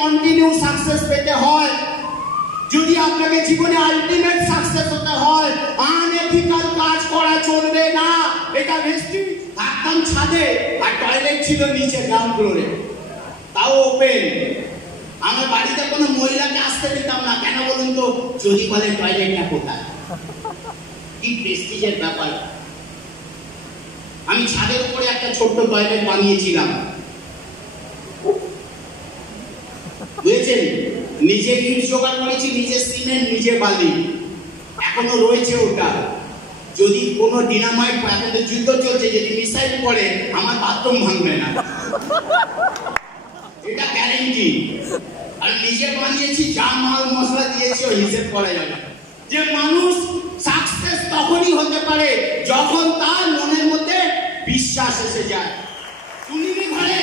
Continue success পেতে হয়, যদি আপনাকে জীবনে আলটিমেট সাকসেস হতে হয়, আনএথিক্যাল কাজ করা চলবে না। এটা ভেস্টি একদম ছাদে, আর টয়লেট ছিল নিচে গ্রাউন্ড ফ্লোরে, তাও ওপেন। আমার বাড়িতে কোনো মহিলাকে আসতে দিতাম না, কেন বলুন তো? যদি বলে টয়লেটটা কোথায়। কি প্রেস্টিজের ব্যাপার। আমি ছাদের উপরে একটা ছোট্ট টয়লেট বানিয়েছিলাম, বুঝেছেন? নিজে ইট জোগাড় করেছি, নিজে সিমেন্ট, নিজে বালি, এখনো রয়েছে ওটা। যদি কোনো ডিনামাইট, এখন তো যুদ্ধ চলছে, যদি মিসাইল পড়ে আমার বাথরুম ভাঙবে না, এটা গ্যারেন্টি। আর নিজে বানিয়েছি, যা মাল মশলা দিয়েছি ওই হিসেব করা যাবে। যে মানুষ সাকসেস তখনই হতে পারে যখন তার মনের মধ্যে বিশ্বাস এসে যায়। শুনিনি ঘরে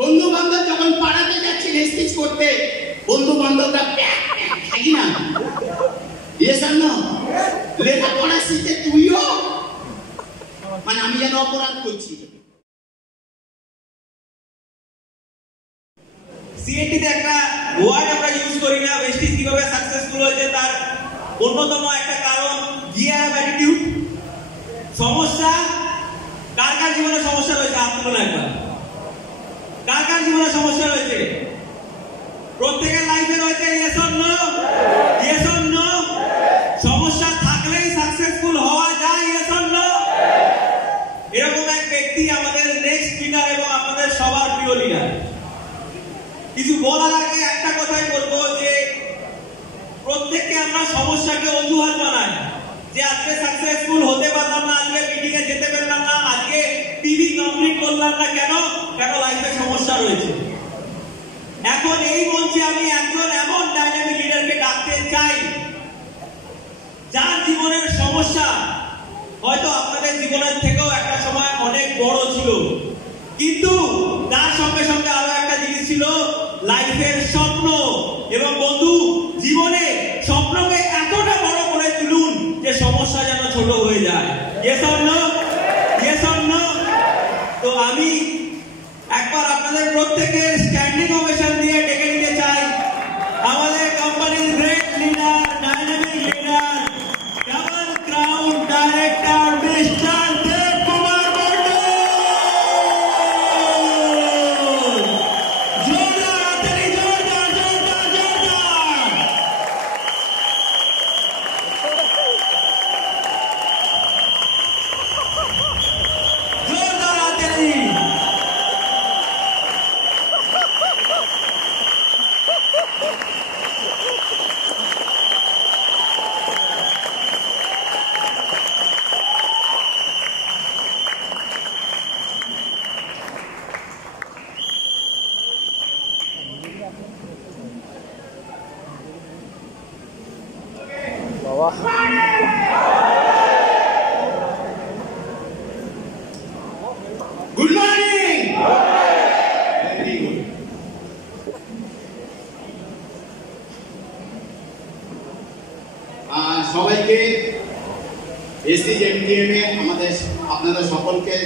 বন্ধু বান্ধব যখন পাড়াতে যাচ্ছি রেস্টিচ করতে, বন্ধু বান্ধবরা থাকি না, লেখাপড়া শিখতে তুইও, মানে আমি যেন অপরাধ করছি। সিএনটিতে একটা ওয়ার্ড আমরা ইউজ করি না, ওয়েস্টিজ কিভাবে সাকসেসফুল হয়েছে তার অন্যতম একটা কারণ গিয়ার অ্যাটিটিউড। সমস্যা কার কার জীবনে সমস্যা রয়েছে? হাত তুলুন একবার। কার কার জীবনে সমস্যা রয়েছে? প্রত্যেকের লাইফে রয়েছে। Yes or no? Yes or no? সমস্যা থাকলেই সাকসেসফুল হওয়া যায়। Yes or no? এরকম এক ব্যক্তি আমাদের নেক্সট লিডার এবং আমাদের সবার প্রিয় লিডার। কিছু বলার আগে একটা কথাই বলবো যে প্রত্যেককে আমরা সমস্যাকে অজুহাত বানাই, যে আজকে সাকসেসফুল হতে পারলাম না, আজকে মিটিং এ যেতে পারলাম না, আজকে টিভি কমপ্লিট করলাম না, কেন? লাইফে সমস্যা রয়েছে। এখন এই মঞ্চে আমি একজন এমন ডাইনামিক লিডারকে ডাকতে চাই যার জীবনের সমস্যা হয়তো আপনাদের জীবনের থেকেও একটা সময় অনেক বড় ছিল, কিন্তু তার সঙ্গে সঙ্গে আরো একটা জিনিস ছিল, লাইফের স্বপ্ন। এবং বন্ধু, জীবনে স্বপ্নকে এতটা বড় করে তুলুন যে সমস্যা যেন ছোট হয়ে যায়। Yes or no? Yes or no? তো আমি একবার আপনাদের প্রত্যেকের স্ট্যান্ডিং ওভেশন দিয়ে ডেকে নিতে চাই আমাদের কোম্পানির great leader, dynamic leader, double crown director mister Dev Kumar Mondal. জোরদার হাতালি, জোরদার জোরদার জোরদার। জোরদার হাতালি। Good morning. Very good. সবাইকে এসটিজ এমটিএম এ আপনাদের সকলকে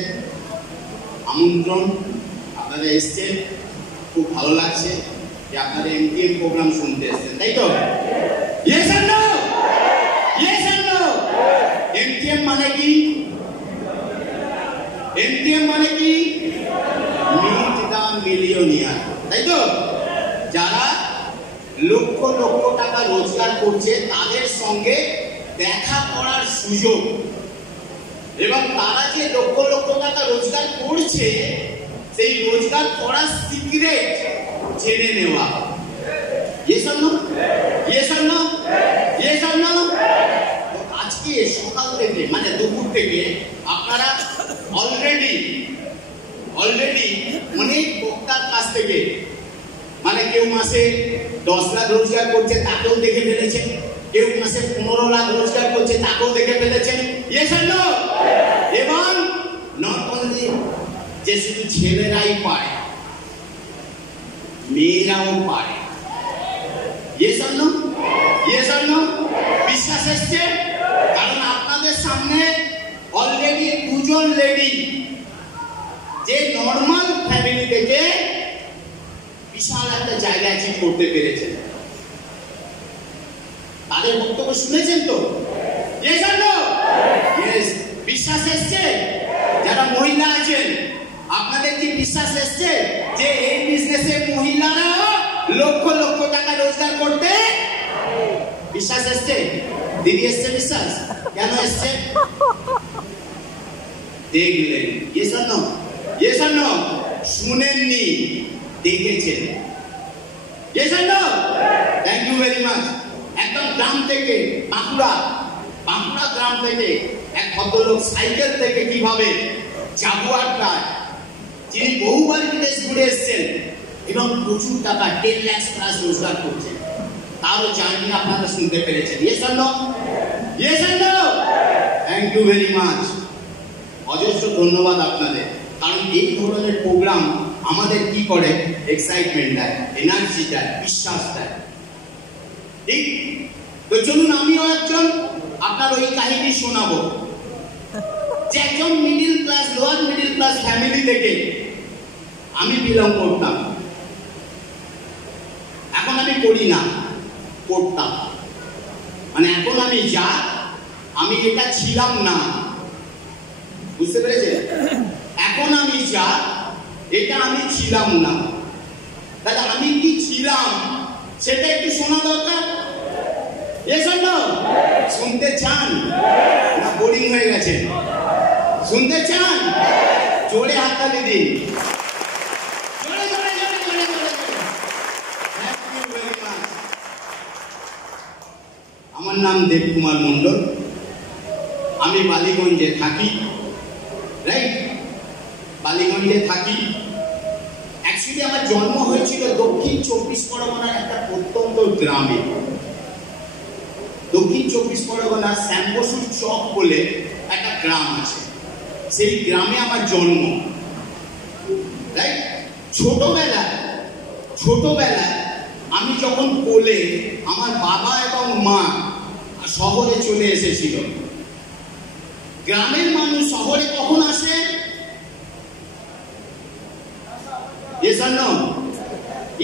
আমন্ত্রণ। আপনারা এসছেন, খুব ভালো লাগছে যে আপনারা এমটিএম প্রোগ্রাম শুনতে এসছেন, তাই তো? Yes or no? Yes or no? MTM মানে কি? এমটিএম মানে কি? মিট দ্য মিলিয়নিয়ার, তাই তো? যারা লক্ষ লক্ষ টাকা রোজগার করছে তাদের সঙ্গে দেখা করার সুযোগ, এবং তারা যে লক্ষ লক্ষ টাকা রোজগার করছে সেই রোজগার করার সিক্রেট জেনে নেওয়া। Yes or no? Yes or no? Yes or no? আজকে সকাল থেকে, মানে দুপুর থেকে আপনারা অলরেডি অনেক বক্তার কাছ থেকে, মানে কেউ মাসে 10 লাখ রোজগার করছে তাকেও দেখে ফেলেছেন, কেউ মাসে 15 লাখ রোজগার করছে তাকেও দেখে ফেলেছেন। Yes or no? এবং নট অনলি যে শুধু ছেলেরাই পারে, মেয়েরাও পারে। Yes or no? Yes or no? বিশ্বাস এসছে? কারণ আপনাদের সামনে অলরেডি 2 জন লেডি যে নর্মাল ফ্যামিলি থেকে বিশাল একটা জায়গা অ্যাচিভ করতে পেরেছেন। তাদের বক্তব্য শুনেছেন তো? বিশ্বাস এসছে? যারা মহিলা আছেন আপনাদের কি বিশ্বাস এসছে যে এই বিজনেসে মহিলারা লক্ষ লক্ষ টাকা রোজগার করতে? বিশ্বাস এসছে? দিদি এসছে বিশ্বাস? কেন এসছে? দেখলেন? শুনেননি, দেখেছেন। Thank you very much. একদম গ্রাম থেকে বাঁকুড়া গ্রাম থেকে এক ভদ্রলোক সাইকেল থেকে কিভাবে জাগুয়ার কার, যিনি বহুবার বিদেশ ঘুরে এসেছেন এবং প্রচুর টাকা 10 লাখ প্লাস রোজগার করছেন, তারও জার্নি আপনারা শুনতে পেরেছেন। Thank you very much. অজস্র ধন্যবাদ আপনাদের, কারণ এই ধরনের প্রোগ্রাম আমাদের কি করে? এক্সাইটমেন্ট দেয়, এনার্জি দেয়, বিশ্বাস দেয়। ঠিক তো চলুন আমিও একজন আপনার ওই কাহিনী শোনাবো যে একজন middle class, lower middle class family থেকে আমি বিলং করতাম। এখন আমি করি না, করতাম। মানে এখন আমি যা, আমি এটা ছিলাম না। বুঝতে পেরেছেন? এখন আমি যা, এটা আমি ছিলাম না। তাহলে আমি কি ছিলাম সেটা একটু শোনা দরকার। শুনতে চান না বোরিং হয়ে গেছে? শুনতে চান? জোরে হাততালি দিন। আমার নাম দেবকুমার মন্ডল, আমি বালিগঞ্জে থাকি। রাইট, বালিগঞ্জে থাকি। অ্যাকচুয়ালি আমার জন্ম হয়েছিল দক্ষিণ 24 পরগনার একটা প্রত্যন্ত গ্রামে। দক্ষিণ 24 পরগনার শ্যামবসুর চক বলে একটা গ্রাম আছে, সেই গ্রামে আমার জন্ম। রাইট, ছোটবেলায় আমি যখন কোলে, আমার বাবা এবং মা শহরে চলে এসেছিল। গ্রামের মানুষ শহরে কখন আসে?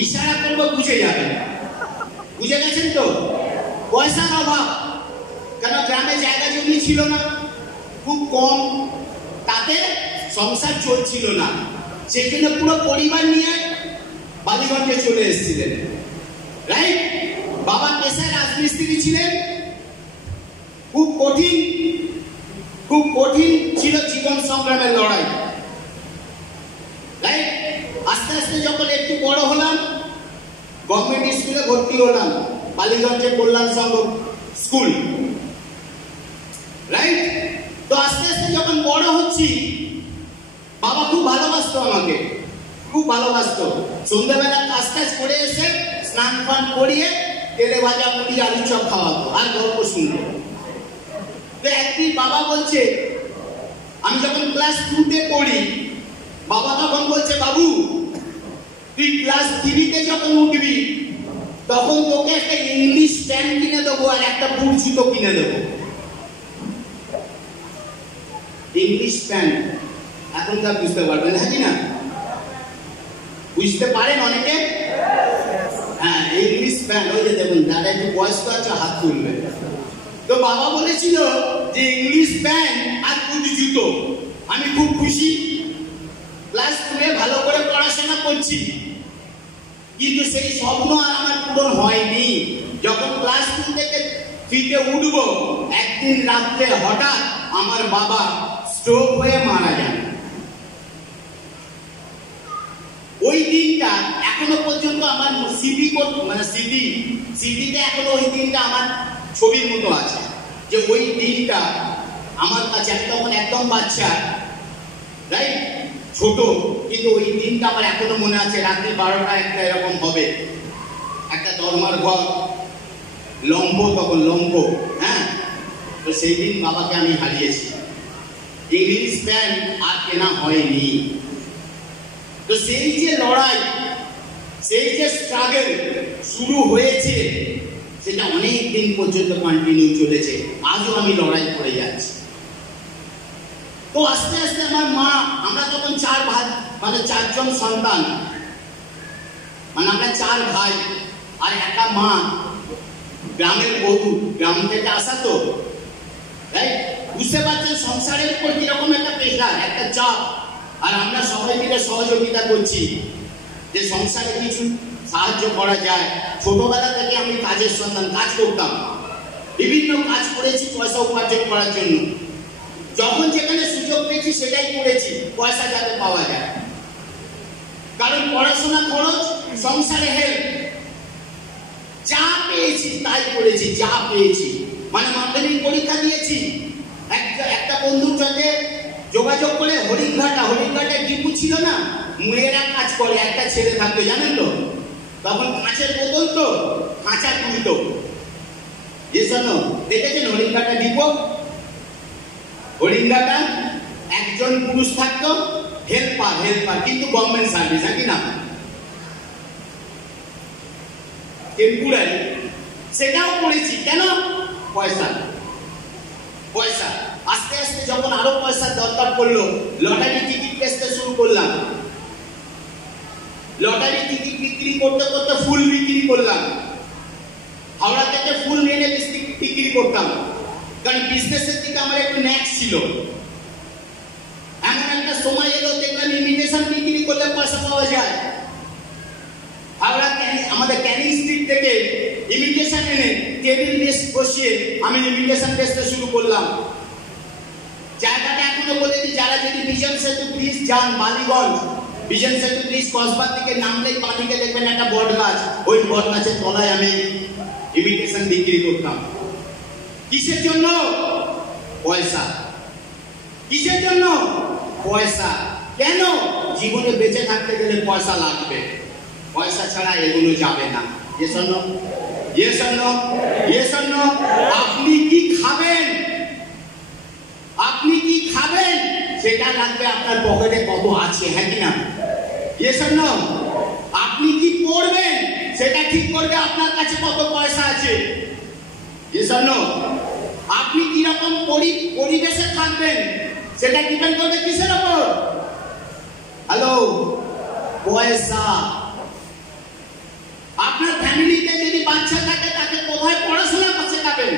ইশারা করবো, বুঝে যাবেন। বুঝে গেছেন তো? পয়সার অভাব, কেন গ্রামে জায়গা জমি ছিল না, খুব কম, তাতে সংসার চলছিল না। সেই জন্য পুরো পরিবার নিয়ে বালিগঞ্জে চলে এসেছিলেন। রাইট, বাবা পেশায় রাজমিস্ত্রি ছিলেন। খুব কঠিন ছিল জীবন সংগ্রামের লড়াই। রাইট, আস্তে আস্তে যখন একটু বড় হলাম, গভর্নমেন্ট স্কুলে ভর্তি হলাম, বালিগঞ্জে কল্যাণ সংঘ স্কুল। রাইট, তো আস্তে আস্তে যখন বড় হচ্ছি, বাবা খুব ভালোবাসতো আমাকে, খুব ভালোবাসতো। সন্ধ্যাবেলা কাজ করে এসে স্নান ফান করিয়ে তেলে ভাজা মুড়ি আলু চপ খাওয়াতো আর গল্প শুনতো। তো একদিন বাবা বলছে, আমি যখন ক্লাস 2-তে পড়ি, বাবা তখন বলছে, বাবু তুই ক্লাস 3-তে যখন উঠবি তখন তোকে একটা ইংলিশ প্যান্ট কিনে দেবো আর একটা বুট জুতো কিনে দেবো। ইংলিশ প্যান্ট এখন তা বুঝতে পারবেন, হ্যাঁ না? বুঝতে পারেন অনেকে? হ্যাঁ, ইংলিশ প্যান্ট। ওই যে দেখুন দাদা একটু বয়স্ক আছে, হাত তুলবে। তো বাবা বলেছিল যে ইংলিশ প্যান্ট আর বুট জুতো। আমি খুব খুশি, ক্লাস 2-এ ভালো করে পড়াশোনা করছি, কিন্তু সেই স্বপ্ন আর আমার পূরণ হয়নি। যখন ক্লাস 2 থেকে 3-তে উঠবো, একদিন রাত্রে হঠাৎ আমার বাবা স্ট্রোক হয়ে মারা যান। ওই দিনটা এখনো পর্যন্ত আমার সিডিতে এখনো ওই দিনটা আমার ছবির মতো আছে, যে ওই দিনটা আমার কাছে, আমি তখন একদম বাচ্চা, রাইট, ছোট, কিন্তু ওই দিনটা আমার এখনো মনে আছে। রাত্রি 12টা 1টা এরকম হবে, একটা দরমার ঘর, তখন লম্ব, হ্যাঁ। তো সেই দিন বাবাকে আমি হারিয়েছি। ইংলিশ প্যান্ট আর কেনা হয়নি। তো সেই যে লড়াই, সেই যে স্ট্রাগল শুরু হয়েছে, সেটা অনেক দিন পর্যন্ত কন্টিনিউ চলেছে। আজও আমি লড়াই করে যাচ্ছি। তো আস্তে আস্তে আমার মা, আমরা তখন 4 জন সন্তান, মানে আমরা 4 ভাই আর একটা মা, গ্রামের বধূ, গ্রাম থেকে আসা তো, রাইট? বুঝতে পারছেন সংসারের উপর কিরকম একটা প্রেশার, একটা চাপ। আর আমরা সবাই মিলে সহযোগিতা করছি যে সংসারে কিছু সাহায্য করা যায়। ছোটবেলা থেকে আমি কাজের সন্ধান, কাজ করতাম, বিভিন্ন কাজ করেছি পয়সা উপার্জন করার জন্য। যখন যেখানে সুযোগ পেয়েছি সেটাই করেছি, পয়সা যাতে পাওয়া যায়। কারণ পড়াশোনা খরচ, সংসারে হেল্প, যা পেয়েছি তাই করেছি, যা পেয়েছি। মানে মাধ্যমিক পরীক্ষা দিয়েছি, একটা বন্ধুর সাথে যোগাযোগ করে হরিণঘাটা ডিপু ছিল না, মেয়েরা কাজ করে, একটা ছেলে থাকতো জানেন তো, তখন কাঁচের বোতল তো, কাঁচা তুলতো। দেখেছেন হরিণঘাটা ডিপো? হরিণঘাটা একজন পুরুষ থাকতো, হেল্পার, কিন্তু গভর্নমেন্ট সার্ভিস, নাকি না, টেম্পোরারি। সেটাও করেছি, কেন? পয়সা। আস্তে আস্তে যখন আরো পয়সার দরকার পড়লো, লটারি টিকিট বেচতে শুরু করলাম। লটারি টিকিট বিক্রি করতে করতে ফুল বিক্রি করলাম। হাওড়া থেকে ফুল নিয়ে বিক্রি করতাম, কারণ বিজনেসের দিকে আমার একটু ন্যাক ছিল। এমন একটা সময় এলো, দেখলাম ইমিটেশন বিক্রি করলে পয়সা পাওয়া যায়। হাওড়া আমাদের ক্যানিং স্ট্রিট থেকে ইমিটেশন এনে টেবিল বসিয়ে আমি ইমিটেশন বেচতে শুরু করলাম। জায়গাটা এখনো বলে দিই, যারা যদি ভিশন সেতু ব্রিজ যান, বালিগঞ্জ ভিশন সেতু ব্রিজ কসবার দিকে নামলেই বাঁদিকে দেখবেন একটা বট গাছ, ওই বট গাছের তলায় আমি ইমিটেশন বিক্রি করতাম। কিসের জন্য? পয়সা। কিসের জন্য? পয়সা। কেন? জীবনে বেঁচে থাকতে গেলে পয়সা লাগবে, পয়সা ছাড়া এগুলো যাবে না। আপনি কি খাবেন, সেটা লাগবে আপনার পকেটে কত আছে, হ্যাঁ কি না? আপনি কি পড়বেন, সেটা ঠিক করবে আপনার কাছে কত পয়সা আছে। আপনি কিরকম পরিবেশে থাকবেন, সেটা ডিপেন্ড করবে কিসের উপর? হ্যালো, পয়সা। আপনার ফ্যামিলিতে যদি বাচ্চা থাকে, তাকে কোথায় পড়াশোনা শেখাবেন,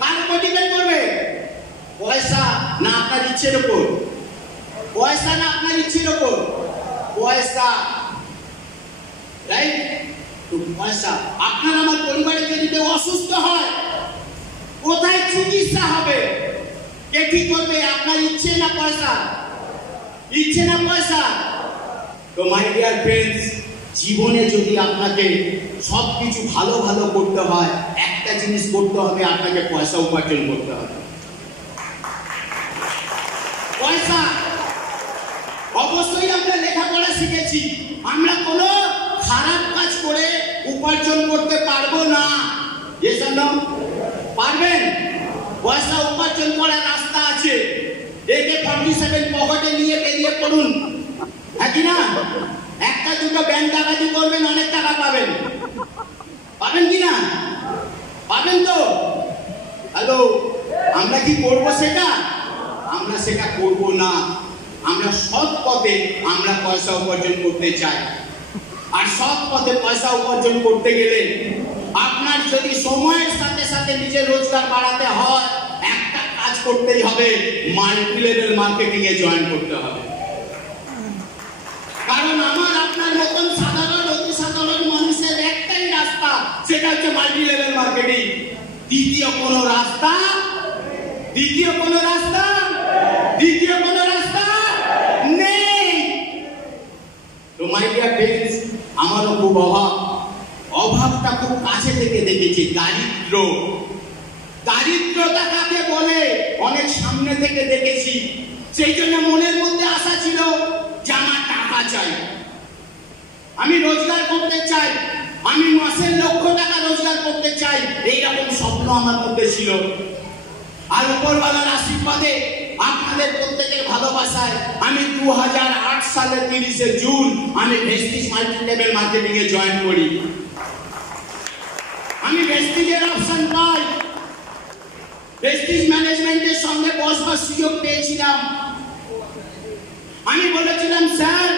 কার উপর ডিপেন্ড করবে? পয়সা না আপনার ইচ্ছের উপর? পয়সা না আপনার ইচ্ছের উপর? পয়সা, রাইট? তো পয়সা। আপনার আমার পরিবারে যদি কেউ অসুস্থ হয়, কোথায় চিকিৎসা হবে, কে ঠিক করবে? আপনার ইচ্ছে না পয়সা? ইচ্ছে না পয়সা? তো মাই ডিয়ার ফ্রেন্ডস, জীবনে যদি আপনাকে সবকিছু ভালো ভালো করতে হয়, একটা জিনিস করতে হবে, আপনাকে পয়সা উপার্জন করতে হবে। পয়সা। অবশ্যই আমরা লেখাপড়া শিখেছি, আমরা কোনো খারাপ কাজ করে উপার্জন করতে পারবো না। পারবেন? পয়সা উপার্জন করার রাস্তা আছে। AK-47 পকেটে নিয়ে বেরিয়ে পড়ুন, হ্যাঁ কি না? একটা দুটো ব্যাংক ডাকাতি করবেন, অনেক টাকা পাবেন। পাবেন কি না? পাবেন তো? হ্যালো, আমরা কি করবো সেটা? আমরা সেটা করবো না। আমরা সৎ পথে আমরা পয়সা উপার্জন করতে চাই। আর সৎ পথে পয়সা উপার্জন করতে গেলে আপনার যদি সময়ের সাথে সাথে নিজের রোজগার বাড়াতে হয়, একটা কাজ করতেই হবে, মাল্টি লেভেল মার্কেটিং এ জয়েন করতে হবে। কারণ আমার আপনার মতন সাধারণ অতি সাধারণ মানুষের একটাই রাস্তা, সেটা হচ্ছে মাল্টি লেভেল মার্কেটিং। দ্বিতীয় কোনো রাস্তা নেই। তো মাই ডিয়ার ফ্রেন্ডস, আমারও খুব অভাবটা খুব কাছে থেকে দেখেছি। দারিদ্রতা কাকে বলে অনেক সামনে থেকে দেখেছি। সেই জন্য মনের মধ্যে আশা ছিল যে আমার টাকা চাই, আমি রোজগার করতে চাই, আমি মাসের লক্ষ টাকা রোজগার করতে চাই, এইরকম স্বপ্ন আমার মধ্যে ছিল। আর উপরওয়ালার আশীর্বাদে, আপনাদের প্রত্যেকের ভালোবাসায় আমি 2008 সালের 30শে জুন আমি ভেস্টিজ মাল্টি লেভেল মার্কেটিং এ জয়েন করি। আমি ভেস্টিজের অপশন পাই, ভেস্টিজ ম্যানেজমেন্টের সঙ্গে বসবার সুযোগ পেয়েছিলাম। আমি বলেছিলাম, স্যার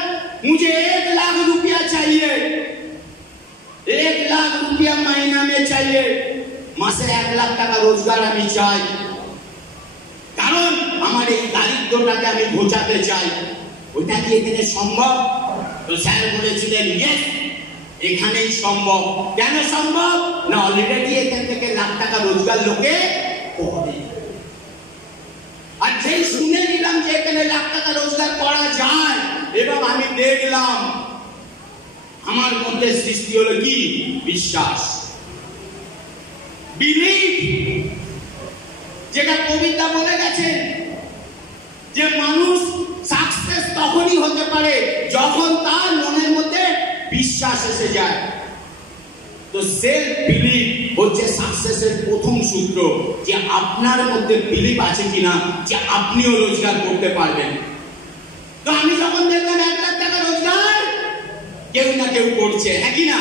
मुझे 1 लाख रुपया चाहिए, 1 लाख रुपया महीना में चाहिए, মাসে 1 লাখ টাকা রোজগার আমি চাই, কারণ আমার এই দারিদ্রটাকে আমি ঘোচাতে চাই। ওইটা কি এখানে সম্ভব? তো স্যার বলেছিলেন ইয়েস, এখানেই সম্ভব। কেন সম্ভব? না অলরেডি এখান থেকে লাখ টাকা রোজগার লোকে করে। আর যেই শুনে নিলাম যে এখানে লাখ টাকা রোজগার করা যায় এবং আমি দেখলাম, আমার মধ্যে সৃষ্টি হলো কি? বিশ্বাস, বিলিভ। যেটা কবিতা বলে গেছেন যে মানুষ সাকসেস তখনই হতে পারে যখন তার মনের মধ্যে বিশ্বাস এসে যায়। তো সেলফ বিলিভ হচ্ছে সাকসেসের প্রথম সূত্র, যে আপনার মধ্যে বিলিভ আছে কিনা যে আপনিও রোজগার করতে পারবেন। তো আমি যখন দেখলাম 1 লাখ টাকা রোজগার কেউ না কেউ করছে, হ্যাঁ কি না,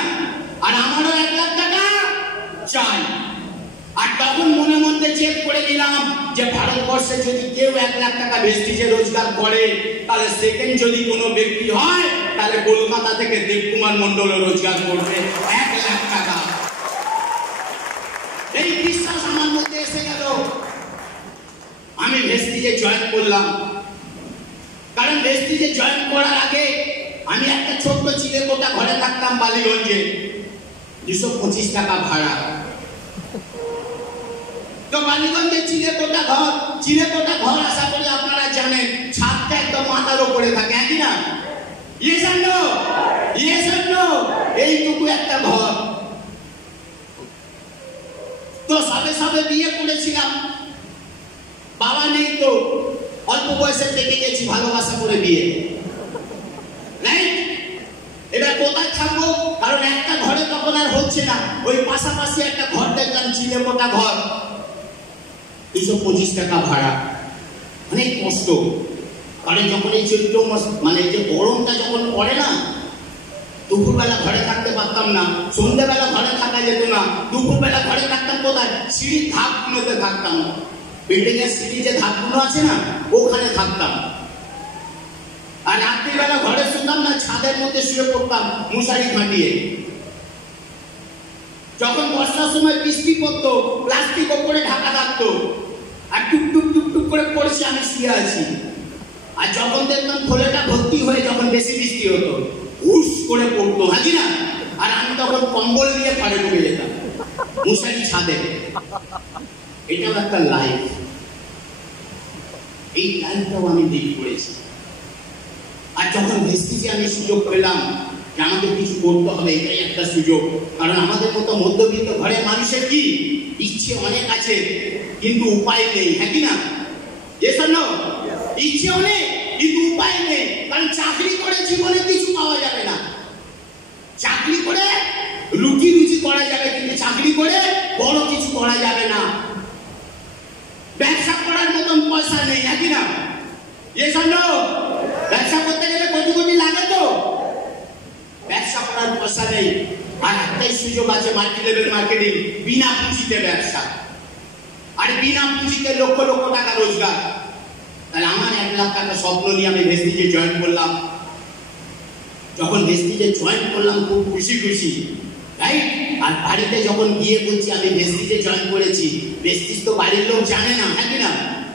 আর আমারও 1 লাখ টাকা চাই, আর তখন মনে মধ্যে চেক করে নিলাম যে ভারতবর্ষে যদি কেউ 1 লাখ টাকা ভেস্টিজে রোজগার করে, তাহলে সেকেন্ড যদি কোনো ব্যক্তি হয়, তাহলে কলকাতা থেকে দেবকুমার মন্ডল রোজগার করবে 1 লাখ টাকা। এই বিশ্বাস আমার মধ্যে এসে গেল। আমি ভেস্টিজে জয়েন করলাম, কারণ ভেস্টিজে জয়েন করার আগে আমি একটা ছোট্ট চিলেকোঠা ঘরে থাকতাম বালিগঞ্জে, 225 টাকা ভাড়া। তো বালিগঞ্জে চিলেকোঠা ঘর আশা করি আপনারা জানেন, ছাদটা একদম মাথার উপরে থাকে, হ্যাঁ কি না? ইয়েস আর নো? ইয়েস আর নো? এইটুকু একটা ঘর। তো সবে বিয়ে করেছিলাম, বাবা নেই, তো অল্প বয়সে থেকে গেছি ভালোবাসা করে বিয়ে, রাইট? এবার কোথায় থাকবো? কারণ একটা ঘরে তখন আর হচ্ছে না, ওই পাশাপাশি একটা ঘর দেখলাম, চিলেকোঠা ঘর, 225 টাকা ভাড়া। অনেক কষ্ট, কারণ যখন এই চৈত্র মাস মানে যে গরমটা যখন পড়ে না, দুপুরবেলা ঘরে থাকতে পারতাম না, সন্ধ্যাবেলা ঘরে থাকা যেত না, দুপুরবেলা ঘরে থাকতাম কোথায়? সিঁড়ির ধাপগুলোতে থাকতাম, বিল্ডিং এর সিঁড়ি যে ধাপগুলো আছে না, ওখানে থাকতাম। আর রাত্রিবেলা ঘরে শুতাম না, ছাদের মধ্যে শুয়ে পড়তাম মশারি খাটিয়ে। যখন বর্ষার সময় বৃষ্টি পড়তো, প্লাস্টিক ওপরে ঢাকা থাকতো, আর টুকটুক টুকটুক করে পড়ছে, আমি শুয়ে আছি। আর যখন দেখলাম খোলেটা ভর্তি হয়ে যখন বেশি বৃষ্টি হতো, হুস করে পড়তো, হ্যাঁ কি না? আর আমি তখন কম্বল দিয়ে পাড়ে ঢুকে যেতাম মশারি ছাদে। এটাও একটা লাইফ, এই লাইফটাও আমি লিড করেছি। আর যখন ভেস্টিজে আমি সুযোগ পেলাম যে আমাদের কিছু করতে হবে, এটাই একটা সুযোগ। কারণ আমাদের মতো মধ্যবিত্ত ঘরের মানুষের কি ইচ্ছে অনেক আছে, কিন্তু উপায় নেই, হ্যাঁ কি না? ইচ্ছে অনেক কিন্তু উপায় নেই। কারণ চাকরি করে জীবনে কিছু পাওয়া যাবে না। চাকরি করে রুটি রুচি করা যাবে, কিন্তু চাকরি করে বড় কিছু করা যাবে না। ব্যবসা করার মতন পয়সা নেই, হ্যাঁ কি না? ব্যবসা করতে গেলে কোটি কোটি লাগে, তো ব্যবসা করার পয়সা নেই। আর একটাই সুযোগ আছে, মাল্টি লেভেল মার্কেটিং, বিনা পুঁজিতে ব্যবসা, আর বিনা পুঁজিতে লক্ষ লক্ষ টাকা রোজগার। তাহলে আমার 1 লাখ টাকা স্বপ্ন নিয়ে আমি ভেস্টিজে জয়েন করলাম। যখন ভেস্টিজে জয়েন করলাম খুব খুশি, রাইট? আর বাড়িতে যখন গিয়ে বলছি আমি ভেস্টিজে জয়েন করেছি, ভেস্টিজ তো বাড়ির লোক জানে না, হ্যাঁ কি না?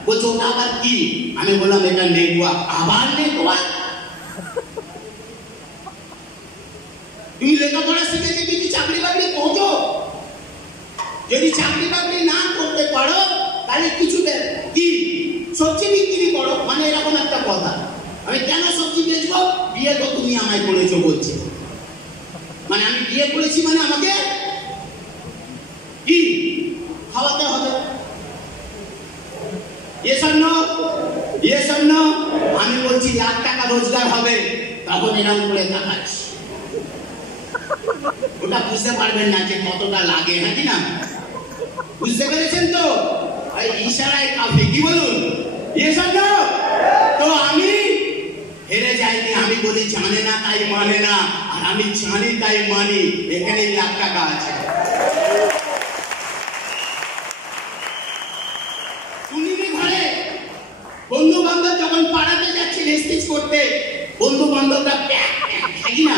বলছে ওটা আবার কি? আমি বললাম এটা নেটওয়ার্ক। আবার নেটওয়ার্ক? তুমি লেখাপড়া শিখেছে কিন্তু চাকরি বাকরি পৌঁছো, যদি চাকরি বাকরি না করতে পারো তাহলে কিছু কি সবজি বিক্রি করো, মানে এরকম একটা কথা। আমি কেন সবজি বেচবো? বিয়ে তো তুমি আমায় করেছো বলছে, মানে আমি বিয়ে করেছি মানে আমাকে কি খাওয়াতে হবে। আমি বলছি 1 লাখ টাকা রোজগার হবে, তখন এরকম করে তাকাচ্ছি। ওটা বুঝতে পারবেন না যে কতটা লাগে, হ্যাঁ কি না? বুঝতে পেরেছেন তো? ইশারায় কাফি, কি বলুন? তো আমি হেরে যাইনি, আমি বলি জানে না তাই মানে না, আর আমি জানি তাই মানি। এখানে 1 লাখ টাকা আছে। ঘরে বন্ধু বান্ধব যখন পাড়াতে যাচ্ছি ভেস্টিজ করতে, বন্ধু বান্ধবরা কি না?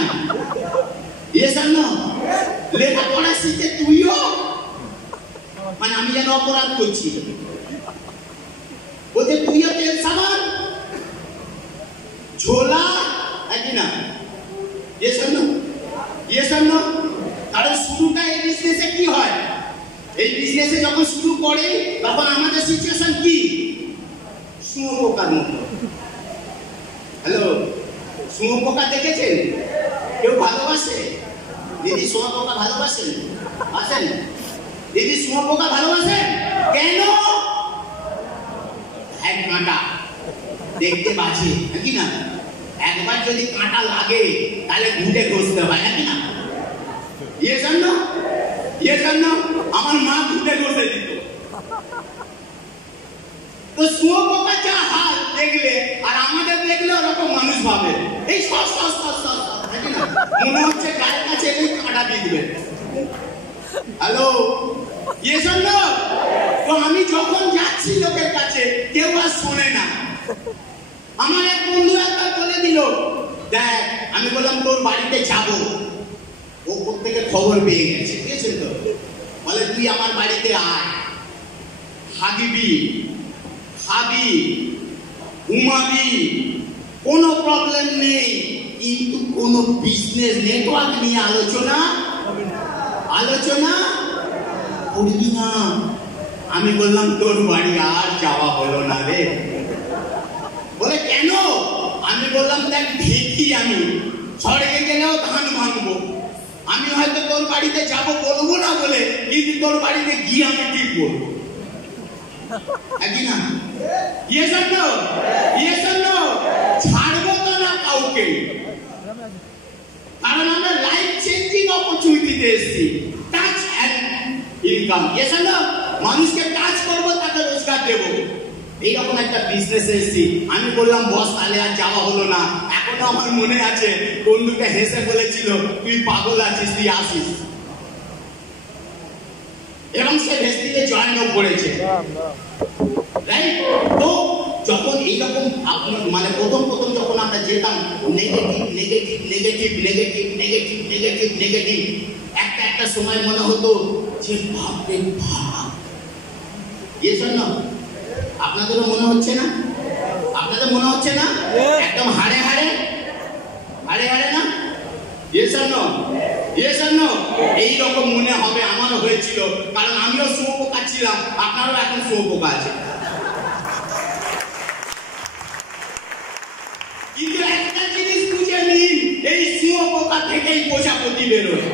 ইয়েস আর নো? লেখাপড়া শিখে তুইও মানে আমি যেন অপরাধ করছি, বলতে তুইও তেল সাবান ঝোলা, কি না? ইয়েস আর নো? ইয়েস আর নো? কারণ শুরুটা এই বিজনেসে কি হয়, এই বিজনেসে যখন শুরু করে তখন আমাদের সিচুয়েশন কি? শুঁয়োপোকার মতো। হ্যালো, শুঁয়োপোকা দেখেছেন? কেউ ভালোবাসে? দিদি শুঁয়োপোকা ভালোবাসেন? আসেন দিদি, শুঁয়োপোকা ভালোবাসেন কেন? এক কাঁটা দেখতে বাজে, কি না? একবার যদি কাঁটা লাগে তাহলে ঘুটে ঘষতে হয়, নাকি না? ইয়ে জন্য ইয়ে জন্য আমার মা ঘুটে ঘষে দিত। তো শুঁয়োপোকা যা হাল দেখলে আর আমাদের দেখলে ওরকম মানুষ ভাবে এই সস সস সস সস, নাকি না? মনে হচ্ছে গায়ের কাছে এই কাঁটা বিঁধবে। হ্যালো, ইয়ে জন্য তো আমি যখন যাচ্ছি লোকের কাছে কেউ আর শোনে না। আমার এক বন্ধু একবার বলে দিল, দেখ, আমি বললাম তোর বাড়িতে যাবো, ও প্রত্যেকে খবর পেয়ে গেছে, বুঝেছেন তো? বলে তুই আমার বাড়িতে আয়, হাগিবি, খাবি, ঘুমাবি, কোনো প্রবলেম নেই, কিন্তু কোনো বিজনেস নেটওয়ার্ক নিয়ে আলোচনা করবি না। আমি বললাম তোর বাড়ি আর যাওয়া হলো না রে। বলে কেন? আমি বললাম দেখ, ঢেকি আমি স্বর্গে গেলেও ধান ভাঙবো, আমি হয়তো তোর বাড়িতে যাবো বলবো না বলে, কিন্তু তোর বাড়িতে গিয়ে আমি ঠিক বলবো, না? ইয়ে জন্য ছাড়বো তো না কাউকে, কারণ আমরা লাইফ চেঞ্জিং অপরচুনিটিতে এসেছি, টাচ অ্যান্ড ইনকাম। ইয়ে জন্য মানুষকে কাজ করবো, তাকে রোজগার দেবো, এইরকম একটা বিজনেসে এসেছি। আমি বললাম বস তাহলে আর যাওয়া হলো না। এখনো আমার মনে আছে বন্ধুকে হেসে বলেছিল তুই পাগল আছিস, তুই আসিস, এবং সে ভেস্টিতে জয়েনও করেছে। তো যখন এইরকম মানে প্রথম যখন আমরা যেতাম নেগেটিভ একটা সময় মনে হতো যে ভাববে ভাব। এর জন্য আপনাদেরও মনে হচ্ছে না? আপনাদের মনে হচ্ছে না? একদম হাড়ে না? এইরকম মনে হবে, আমারও হয়েছিল, কারণ আমিও শুঁয়োপোকা ছিলাম, আপনারও এখন শুঁয়োপোকা আছে। কিন্তু একটা জিনিস বুঝে নিন, এই শুঁয়োপোকা থেকেই প্রজাপতি বেরোয়।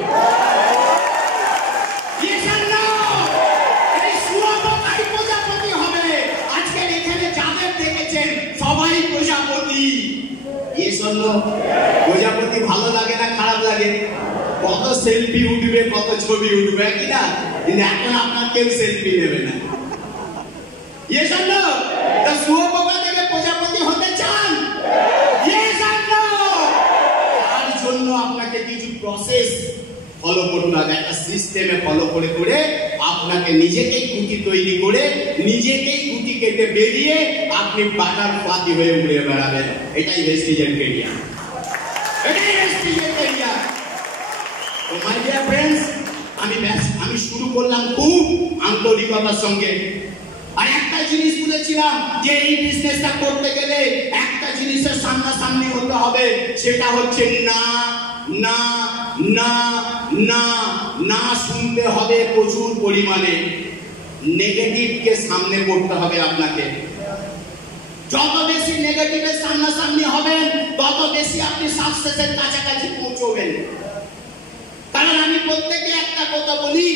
সবাই প্রজাপতি। প্রজাপতি ভালো লাগে না খারাপ লাগে? কত সেলফি উঠবে, কত ছবি উঠবে, কি না? কিন্তু এখন আপনার কেউ সেলফি নেবে না। শুঁয়োপোকা থেকে প্রজাপতি হতে চান? তার জন্য আপনাকে কিছু প্রসেস ফলো করতে হবে, একটা সিস্টেমে ফলো করে আপনাকে নিজেকেই কুটি তৈরি করে নিজেকেই কুটি কেটে বেরিয়ে আপনি বাটার পাতি হয়ে উড়ে বেড়াবেন। এটাই ভেস্টিজের কেরিয়ার, তো মাই ডিয়ার ফ্রেন্ডস, আমি শুরু করলাম খুব আন্তরিকতার সঙ্গে। আর একটা জিনিস বলেছিলাম যে এই বিজনেসটা করতে গেলে একটা জিনিসের সামনাসামনি হতে হবে, সেটা হচ্ছে না না না না না শুনতে হবে প্রচুর পরিমাণে। নেগেটিভকে সামনে করতে হবে আপনাকে। যত বেশি নেগেটিভের সামনাসামনি হবেন তত বেশি আপনি সাকসেসের কাছাকাছি পৌঁছবেন। কারণ আমি প্রত্যেকে একটা কথা বলি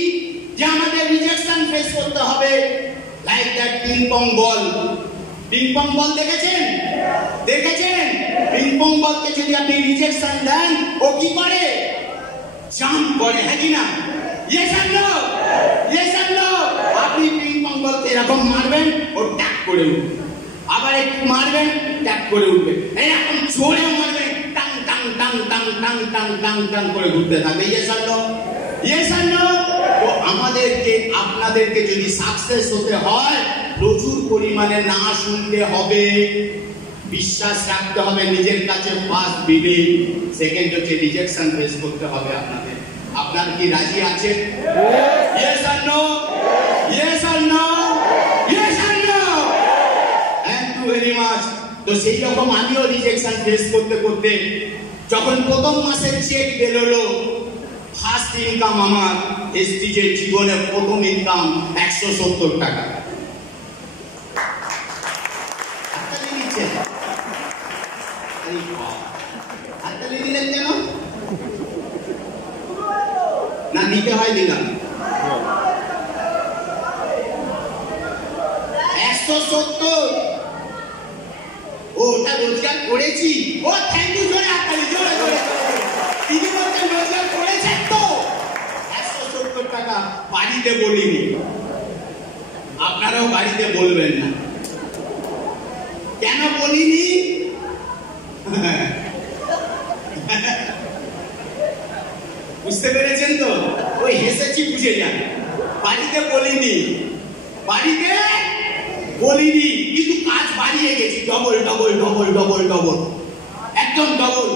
যে আমাদের রিজেকশন ফেস করতে হবে। Like that ping pong ball. Ping pong ball দেখেছেন? পিং পং বলকে যদি আপনি রিজেকশন দেন, ও কি করে? জাম্প করে, হ্যাঁ কি না? আপনি পিং পং বলকে এরকম মারবেন, ও ট্যাক করে উঠবে, আবার একটু মারবেন, ট্যাক করে উঠবে, এরকম জোরে মারবেন, tongue tongue tongue tongue tongue tongue tongue tongue করে ঘুরতে থাকবে। তো আমাদেরকে আপনাদেরকে যদি সাকসেস হতে হয় প্রচুর পরিমাণে না শুনতে হবে। বিশ্বাস রাখতে হবে নিজের কাছে, ফার্স্ট বিলিভ, সেকেন্ড হচ্ছে রিজেকশন ফেস করতে হবে আপনাদের। আপনারা কি রাজি আছেন? Yes or no? Yes or no? Yes or no? Thank you very much. তো সেই রকম আমিও রিজেকশন ফেস করতে করতে যখন প্রথম মাসের চেক বেরোলো, ফার্স্ট ইনকাম আমার এসটিজের জীবনে প্রথম ইনকাম 170 টাকা। হাততালি দিলেন কেন? না নিতে হয় দিলাম 170। ওটা রোজগার করেছি। ও থ্যাংক ইউ, জোরে হাততালি, জোরে জোরে। দিদি বলছেন রোজগার করেছেন তো। 170 টাকা বাড়িতে বলিনি, আপনারাও বাড়িতে বলবেন না। কেন বলিনি? বুঝতে পেরেছেন তো? ওই হেসেছি বুঝে যান। বাড়িতে বলিনি, বাড়িতে বলিনি, কিন্তু কাজ বাড়িয়ে গেছি, double double double double double, একদম ডবল।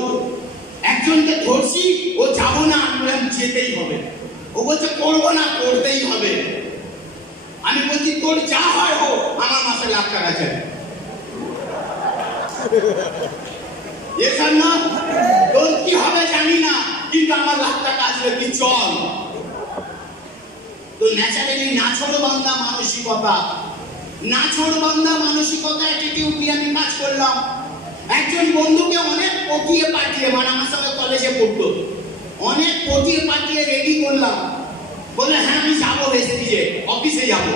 একজনকে ধরছি, ও যাবো না, আমি বললাম যেতেই হবে। ও বলছে করবো না, করতেই হবে। আমি বলছি তোর যা হয় হোক, আমার মাসে লাখ টাকা চাই। তোর কি হবে জানি না, কিন্তু আমার লাখ টাকা আসবে, কি চল। তো ন্যাচারালি নাছোড়বান্দা মানসিকতা, নাছোড়বান্দা মানসিকতা অ্যাটিটিউড নিয়ে আমি কাজ করলাম। একজন বন্ধুকে অনেক পটিয়ে পাঠিয়ে, মানে আমার সঙ্গে কলেজে পড়তো, অনেক পটিয়ে পাঠিয়ে রেডি করলাম। বলে হ্যাঁ আমি যাবো ভেস্টিজে, অফিসে যাবো।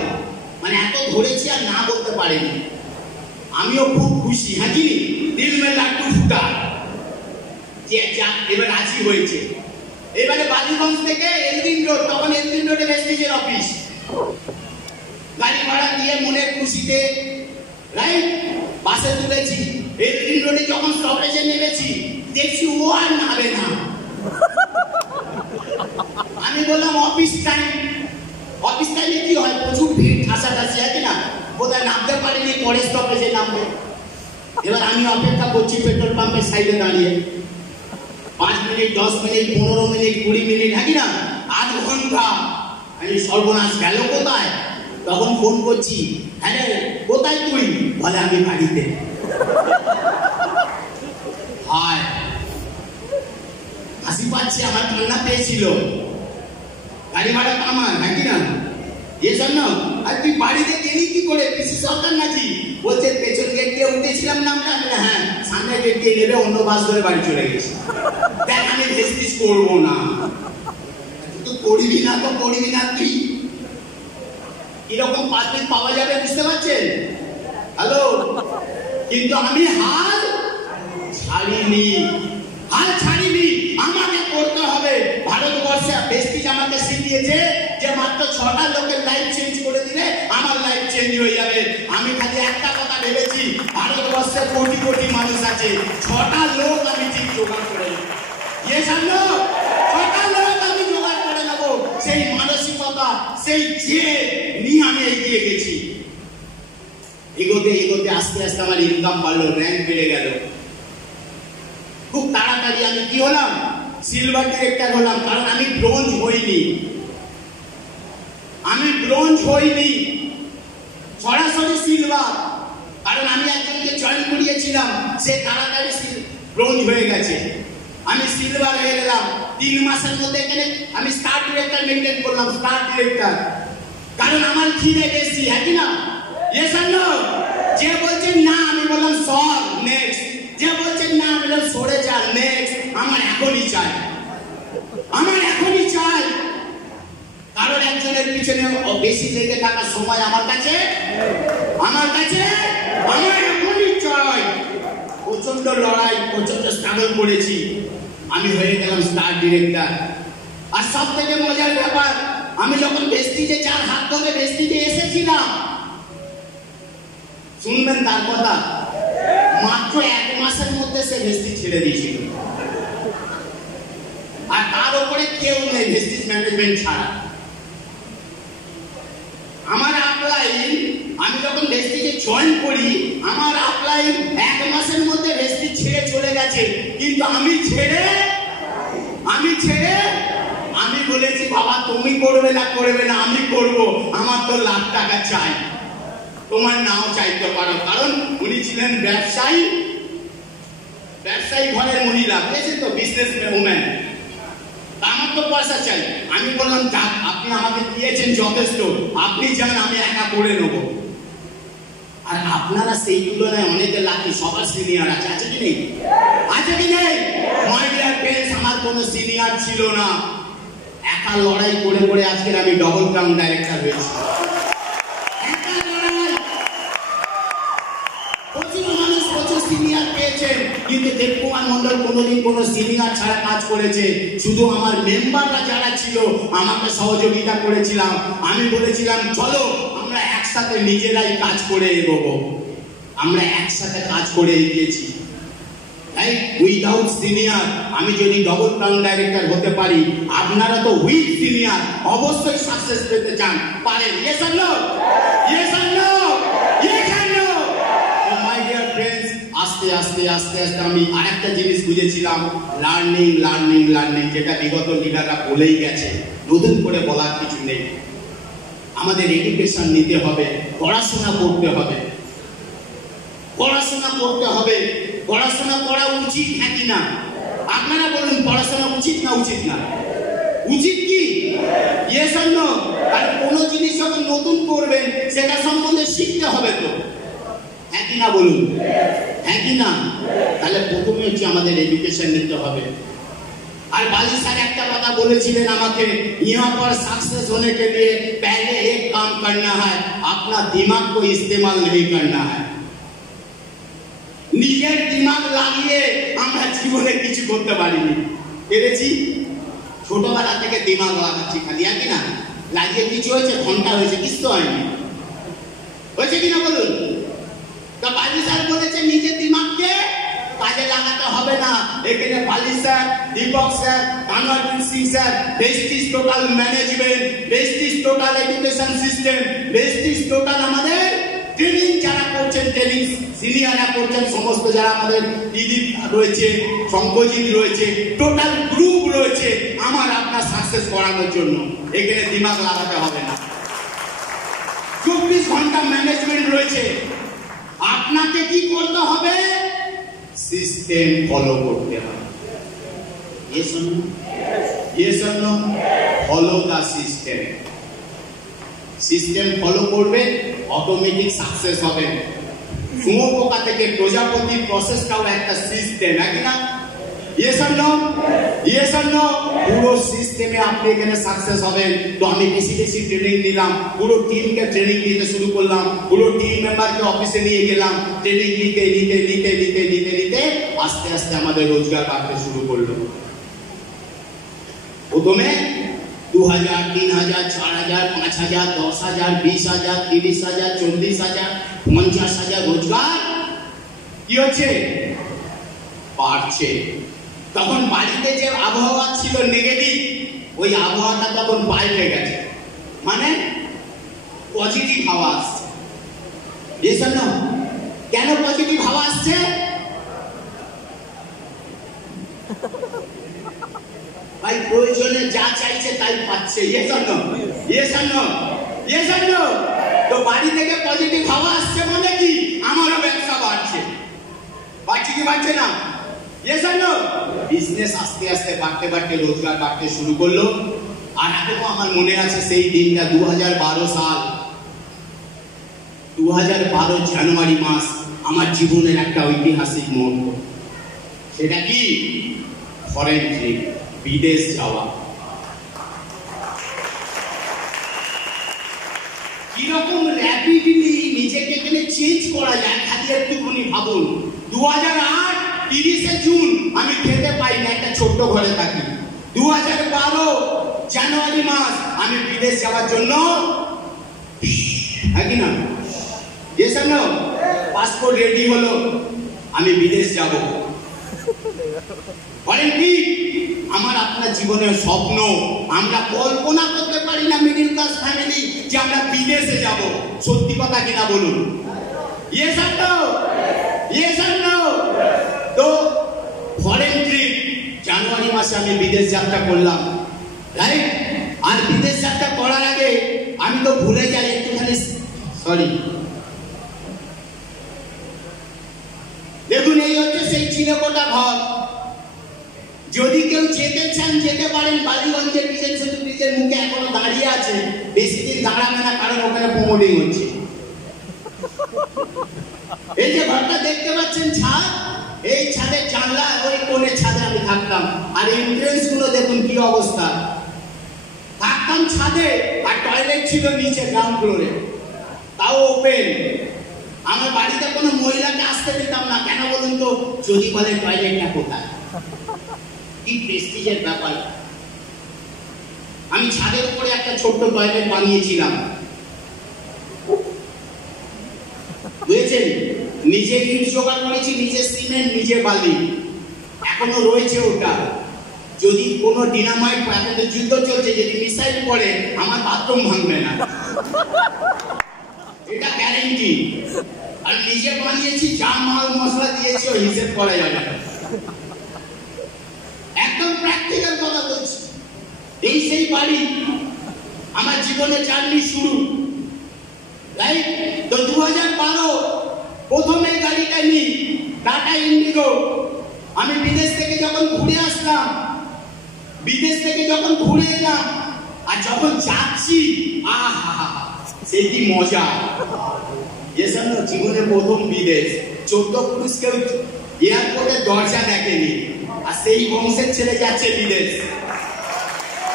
মানে এত ধরেছি আর না বলতে পারিনি। আমিও খুব খুশি, হ্যাঁ কি দিল মে লাড্ডু ফুটা, যে এবার রাজি হয়েছে। এবারে বালিগঞ্জ থেকে এলদিন রোড, তখন এলদিন রোডে ভেস্টিজের অফিস, গাড়ি ভাড়া দিয়ে মনের খুশিতে রাইট বাসে তুলেছি। এলদিন রোডে যখন স্টপেজে নেমেছি, দেখছি ও আর নামে না। আমি বললাম অফিস টাইম, অফিস টাইমে কি হয়, প্রচুর ভিড়, ঠাসাঠাসি আছে না, বোধহয় নামতে পারিনি, পরে স্টপেজে নামবে। এবার আমি অপেক্ষা করছি পেট্রোল পাম্পের সাইডে দাঁড়িয়ে, 5 মিনিট, 10 মিনিট, 15 মিনিট, 20 মিনিট, থাকি না, আধ ঘন্টা। আমি সর্বনাশ, গেল কোথায়? তখন ফোন করছি, হ্যাঁ রে কোথায় তুই? বলে আমি বাড়িতে। হায়, হাসি পাচ্ছে, আমার কান্না পেয়েছিল। গাড়ি ভাড়া আমার, নাকি না? এ জন্য আর তুই বাড়িতে গেলি কি করে, পিসি সরকার নাকি? বলছে পেছন গেট দিয়ে উঠেছিলাম না আমরা। হ্যাঁ, সামনে গেট দিয়ে নেবে, অন্য বাস ধরে বাড়ি চলে গেছি। দেখ আমি ভেস্টিজ করবো না। তো করবি না, তো করবি না তুই। কিরকম পারমিট পাওয়া যাবে বুঝতে পারছেন? হ্যালো, কিন্তু আমি হাল ছাড়িনি, হাল ছাড়িনি। আমাকে করতে হবে। ভারতবর্ষে ভেস্টিজ আমাকে শিখিয়েছে যে মাত্র 6টা লোকের লাইফ চেঞ্জ করে দিলে আমার লাইফ চেঞ্জ হয়ে যাবে। আমি খালি একটা কথা ভেবেছি, ভারতবর্ষে কোটি কোটি মানুষ আছে, 6টা লোক আমি ঠিক জোগাড় করে নেব। ইয়ে জানো, 6টা লোক আমি জোগাড় করে নেব। সেই মানসিকতা, সেই যে নিয়ে আমি এগিয়ে গেছি। এগোতে এগোতে আস্তে আস্তে আমার ইনকাম বাড়লো, র্যাঙ্ক বেড়ে গেল। খুব তাড়াতাড়ি আমি কি হলাম, সিলভার ডিরেক্টর হলাম। কারণ আমি ব্রোঞ্জ হইনি, আমি ব্রোঞ্জ হইনি, সরাসরি সিলভার। কারণ আমি একজনকে জয়েন করিয়েছিলাম, সে তাড়াতাড়ি ব্রোঞ্জ হয়ে গেছে। আমি সিলভার হয়ে গেলাম 3 মাসের মধ্যে। এখানে আমি স্টার ডিরেক্টর মেনটেন করলাম, স্টার ডিরেক্টর। কারণ আমার খিদে বেশি, হ্যাঁ কি না? Yes or no? যে বলছেন না, আমি বললাম সর, নেক্সট। যে বলছেন না, আমি বললাম সরে যা, নেক্সট। আমার এখনই চাই, আমার এখনই চাই। কারণ একজনের পিছনে বেশি লেগে থাকার সময় আমার কাছে, আমার কাছে, আমার এখনই চাই। প্রচন্ড লড়াই, প্রচন্ড স্ট্রাগল করেছি, আমি হয়ে গেলাম স্টার ডিরেক্টর। আর সব থেকে মজার ব্যাপার, আমি যখন ভেস্টিজে, যার হাত ধরে ভেস্টিজে এসেছিলাম, শুনবেন তার কথা, মাত্র 1 মাসের মধ্যে সে ভেস্টিজ ছেড়ে দিয়েছিল। আর তার উপরে কেউ নেই ভেস্টিজ ম্যানেজমেন্ট ছাড়া। আমার আপলাইন, আমি যখন ভেস্টিজে জয়েন করি, আমার আপলাইন 1 মাসের মধ্যে ভেস্টি ছেড়ে চলে গেছে, কিন্তু আমি বলেছি বাবা তুমি করবে না আমি করব, আমার তো লাখ টাকা চাই, তোমার নাও চাইতে পারো। কারণ উনি ছিলেন ব্যবসায়ী ঘরের মহিলা, বুঝেছেন তো, বিজনেস উম্যান। আমার তো পয়সা চাই। আমি বললাম যাক, আপনি আমাকে দিয়েছেন যথেষ্ট, আপনি যান, আমি একা করে নেব। আর আপনারা সেই তুলনায় অনেকে লাকি, সবার সিনিয়র আছে, আছে কি নেই? আছে কি নেই? মাই ডিয়ার ফ্রেন্ডস, আমার কোনো সিনিয়র ছিল না, একা লড়াই করে করে আজকে আমি ডবল ক্রাউন ডাইরেক্টর হয়েছি। একা লড়াই। প্রচুর মানুষ প্রচুর সিনিয়র পেয়েছেন, কিন্তু দেবকুমার মন্ডল কোনোদিন কোনো সিনিয়র ছাড়া কাজ করেছে। শুধু আমার মেম্বাররা যারা ছিল আমাকে সহযোগিতা করেছিলাম, আমি বলেছিলাম চলো আমরা একসাথে নিজেরাই কাজ করে এগোবো। আমরা একসাথে কাজ করে এগিয়েছি। উইদাউট সিনিয়র আমি যদি ডবল ক্রাউন ডাইরেক্টর হতে পারি, আপনারা তো উইথ সিনিয়র অবশ্যই সাকসেস পেতে চান, পারেন। Yes or no? Yes or no? Yes or no? Oh my dear friends, আস্তে আস্তে আস্তে আস্তে আমি আরেকটা জিনিস বুঝেছিলাম, লার্নিং, যেটা বিগত লিডাররা বলেই গেছে, নতুন করে বলার কিছু নেই। আমাদের এডুকেশন নিতে হবে, পড়াশোনা করতে হবে, পড়াশোনা করা উচিত, হ্যাঁ কি না? আপনারা বলুন, পড়াশোনা উচিত না উচিত না? উচিত কি? Yes or no? আর কোনো জিনিস যখন নতুন করবেন সেটা সম্বন্ধে শিখতে হবে তো, হ্যাঁ কি না বলুন? হ্যাঁ কি না? তাহলে প্রথমে হচ্ছে আমাদের এডুকেশন নিতে হবে। আর বালি স্যার একটা কথা বলেছিলেন আমাকে, यहाँ पर सक्सेस होने के लिए पहले एक काम करना है, अपना दिमाग को इस्तेमाल नहीं करना है। নিজের দিমাগ লাগিয়ে আমরা জীবনে কিছু করতে পারিনি, পেরেছি? ছোটবেলা থেকে দিমাগ লাগাচ্ছি খালি, আর কি না? লাগিয়ে কিছু হয়েছে? ঘন্টা হয়েছে, কিছু তো হয়নি। হয়েছে কিনা বলুন? তা বালি স্যার বলেছে নিজের দিমাগকে কাজে লাগাতে হবে না। এখানে Bali sir, Deepak sir, Kanwardeen Singh sir, Besties total management, Besties total education system, Besties total আমাদের ট্রেনিং যারা করছেন, ট্রেনিং সিনিয়ররা করছেন, সমস্ত যারা আমাদের দিদি রয়েছে, শঙ্করজিৎ রয়েছে, টোটাল গ্রুপ রয়েছে আমার আপনার সাকসেস করানোর জন্য। এখানে দিমাগ লাগাতে হবে না, 24 ঘন্টা ম্যানেজমেন্ট রয়েছে। আপনাকে কি করতে হবে? সিস্টেম ফলো করতে হবে। Follow the system. System follow করবে, অটোমেটিক সাকসেস হবে। শুঁয়োপোকা থেকে প্রজাপতি প্রসেসটাও একটা সিস্টেম, নাকি না? Yes or no? Yes or no? পুরো সিস্টেমে আপনি এখানে সাকসেস হবেন। তো আমি বেশি বেশি ট্রেনিং নিলাম, পুরো টিমকে ট্রেনিং দিতে শুরু করলাম, পুরো টিম মেম্বারকে অফিসে নিয়ে গেলাম, ট্রেনিং নিতে আস্তে আস্তে আমাদের রোজগার বাড়তে শুরু করলো। প্রথমে 2000, 3000, 4000, 5000, 10000, 20000, 30000, 40000, 50000 রোজগার কি হচ্ছে? বাড়ছে। তখন বাড়িতে যে আবহাওয়া ছিল নেগেটিভ, ওই আবহাওয়াটা তখন পাল্টে গেছে, মানে পজিটিভ হাওয়া আসছে। কেন পজিটিভ হাওয়া আসছে? ভাই প্রয়োজনে যা চাইছে তাই পাচ্ছে। তো বাড়ি থেকে পজিটিভ হাওয়া আসছে মানে কি? আমারও ব্যবসা বাড়ছে। বাড়ছে কি বাড়ছে না? বিজনেস আস্তে আস্তে বাড়তে রোজগার বাড়তে শুরু করলো। আর এখনো আমার মনে আছে সেই দিনটা, 2012 সাল, 2012 জানুয়ারি মাস, আমার জীবনের একটা ঐতিহাসিক মুহূর্ত। সেটা কি? ফরেন ট্রিপ, বিদেশ যাওয়া। কিরকম র্যাপিডলি নিজেকে এখানে চেঞ্জ করা যায়, খালি একটুখানি ভাবুন। 2008 30 জুন আমি খেতে পাই না, একটা ছোট্ট ঘরে থাকি। 2012 জানুয়ারি মাস আমি বিদেশ যাওয়ার জন্য, হ্যাঁ কি না? পাসপোর্ট রেডি হলো, আমি বিদেশ যাব। বলেন কি? আমার আপনার জীবনের স্বপ্ন, আমরা কল্পনা করতে পারি না মিডিল ক্লাস ফ্যামিলি যে আমরা বিদেশে যাব। সত্যি কথা কিনা বলুন? ये सर नो, ये सर नो। तो ফরেন ট্রিপ জানুয়ারি মাসে আমি বিদেশ যাত্রা করলাম, রাইট? আর বিদেশ যাত্রা করার আগে আমি তো ভুলে যাই একটুখানি, সরি, দেখুন এই হচ্ছে সেই চিলেকোঠা ঘর। যদি কেউ যেতে চান যেতে পারেন, বালিগঞ্জের মিশন সেতু ব্রিজের মুখে এখনো দাঁড়িয়ে আছে, বেশি দিন দাঁড়াবে না কারণ ওখানে প্রমোটিং হচ্ছে। এই যে ঘরটা দেখতে পাচ্ছেন ছাদ, এই ছাদের জানলা ওই কোণের ছাদে আমি থাকতাম। আর এন্ট্রেন্স গুলো দেখুন কি অবস্থা, থাকতাম ছাদে আর টয়লেট ছিল নিচে গ্রাউন্ড ফ্লোরে, তাও ওপেন। আমার বাড়িতে কোনো মহিলাকে আসতে দিতাম না, কেন বলুন তো? যদি বলে টয়লেটটা কোথায়, কি প্রেস্টিজের ব্যাপার। আমি ছাদের উপরে একটা ছোট্ট টয়লেট বানিয়েছিলাম, বুঝেছেন? নিজে ইট জোগাড় করেছি, নিজে সিমেন্ট, নিজে বালি, এখনো রয়েছে ওটা। যদি কোনো ডিনামাইট, এখন তো যুদ্ধ চলছে, যদি মিসাইল পড়ে আমার বাথরুম ভাঙবে না, এটা গ্যারেন্টি। আর নিজে বানিয়েছি, যা মাল মশলা দিয়েছি ওই হিসেব করা যাবে না, একদম প্র্যাকটিক্যাল কথা বলছি। এই সেই বাড়ি, আমার জীবনের জার্নি শুরু, রাইট? তো 2012 প্রথমে গাড়িটা নিই, টাটা ইন্ডিগো। আমি বিদেশ থেকে যখন ঘুরে আসলাম, বিদেশ থেকে যখন ঘুরে এলাম, আর যখন যাচ্ছি, আহা সে কি মজা। এসব জীবনের প্রথম বিদেশ, 14 পুরুষ কেউ এয়ারপোর্টের দরজা দেখেনি, আর সেই বংশের ছেলে যাচ্ছে বিদেশ।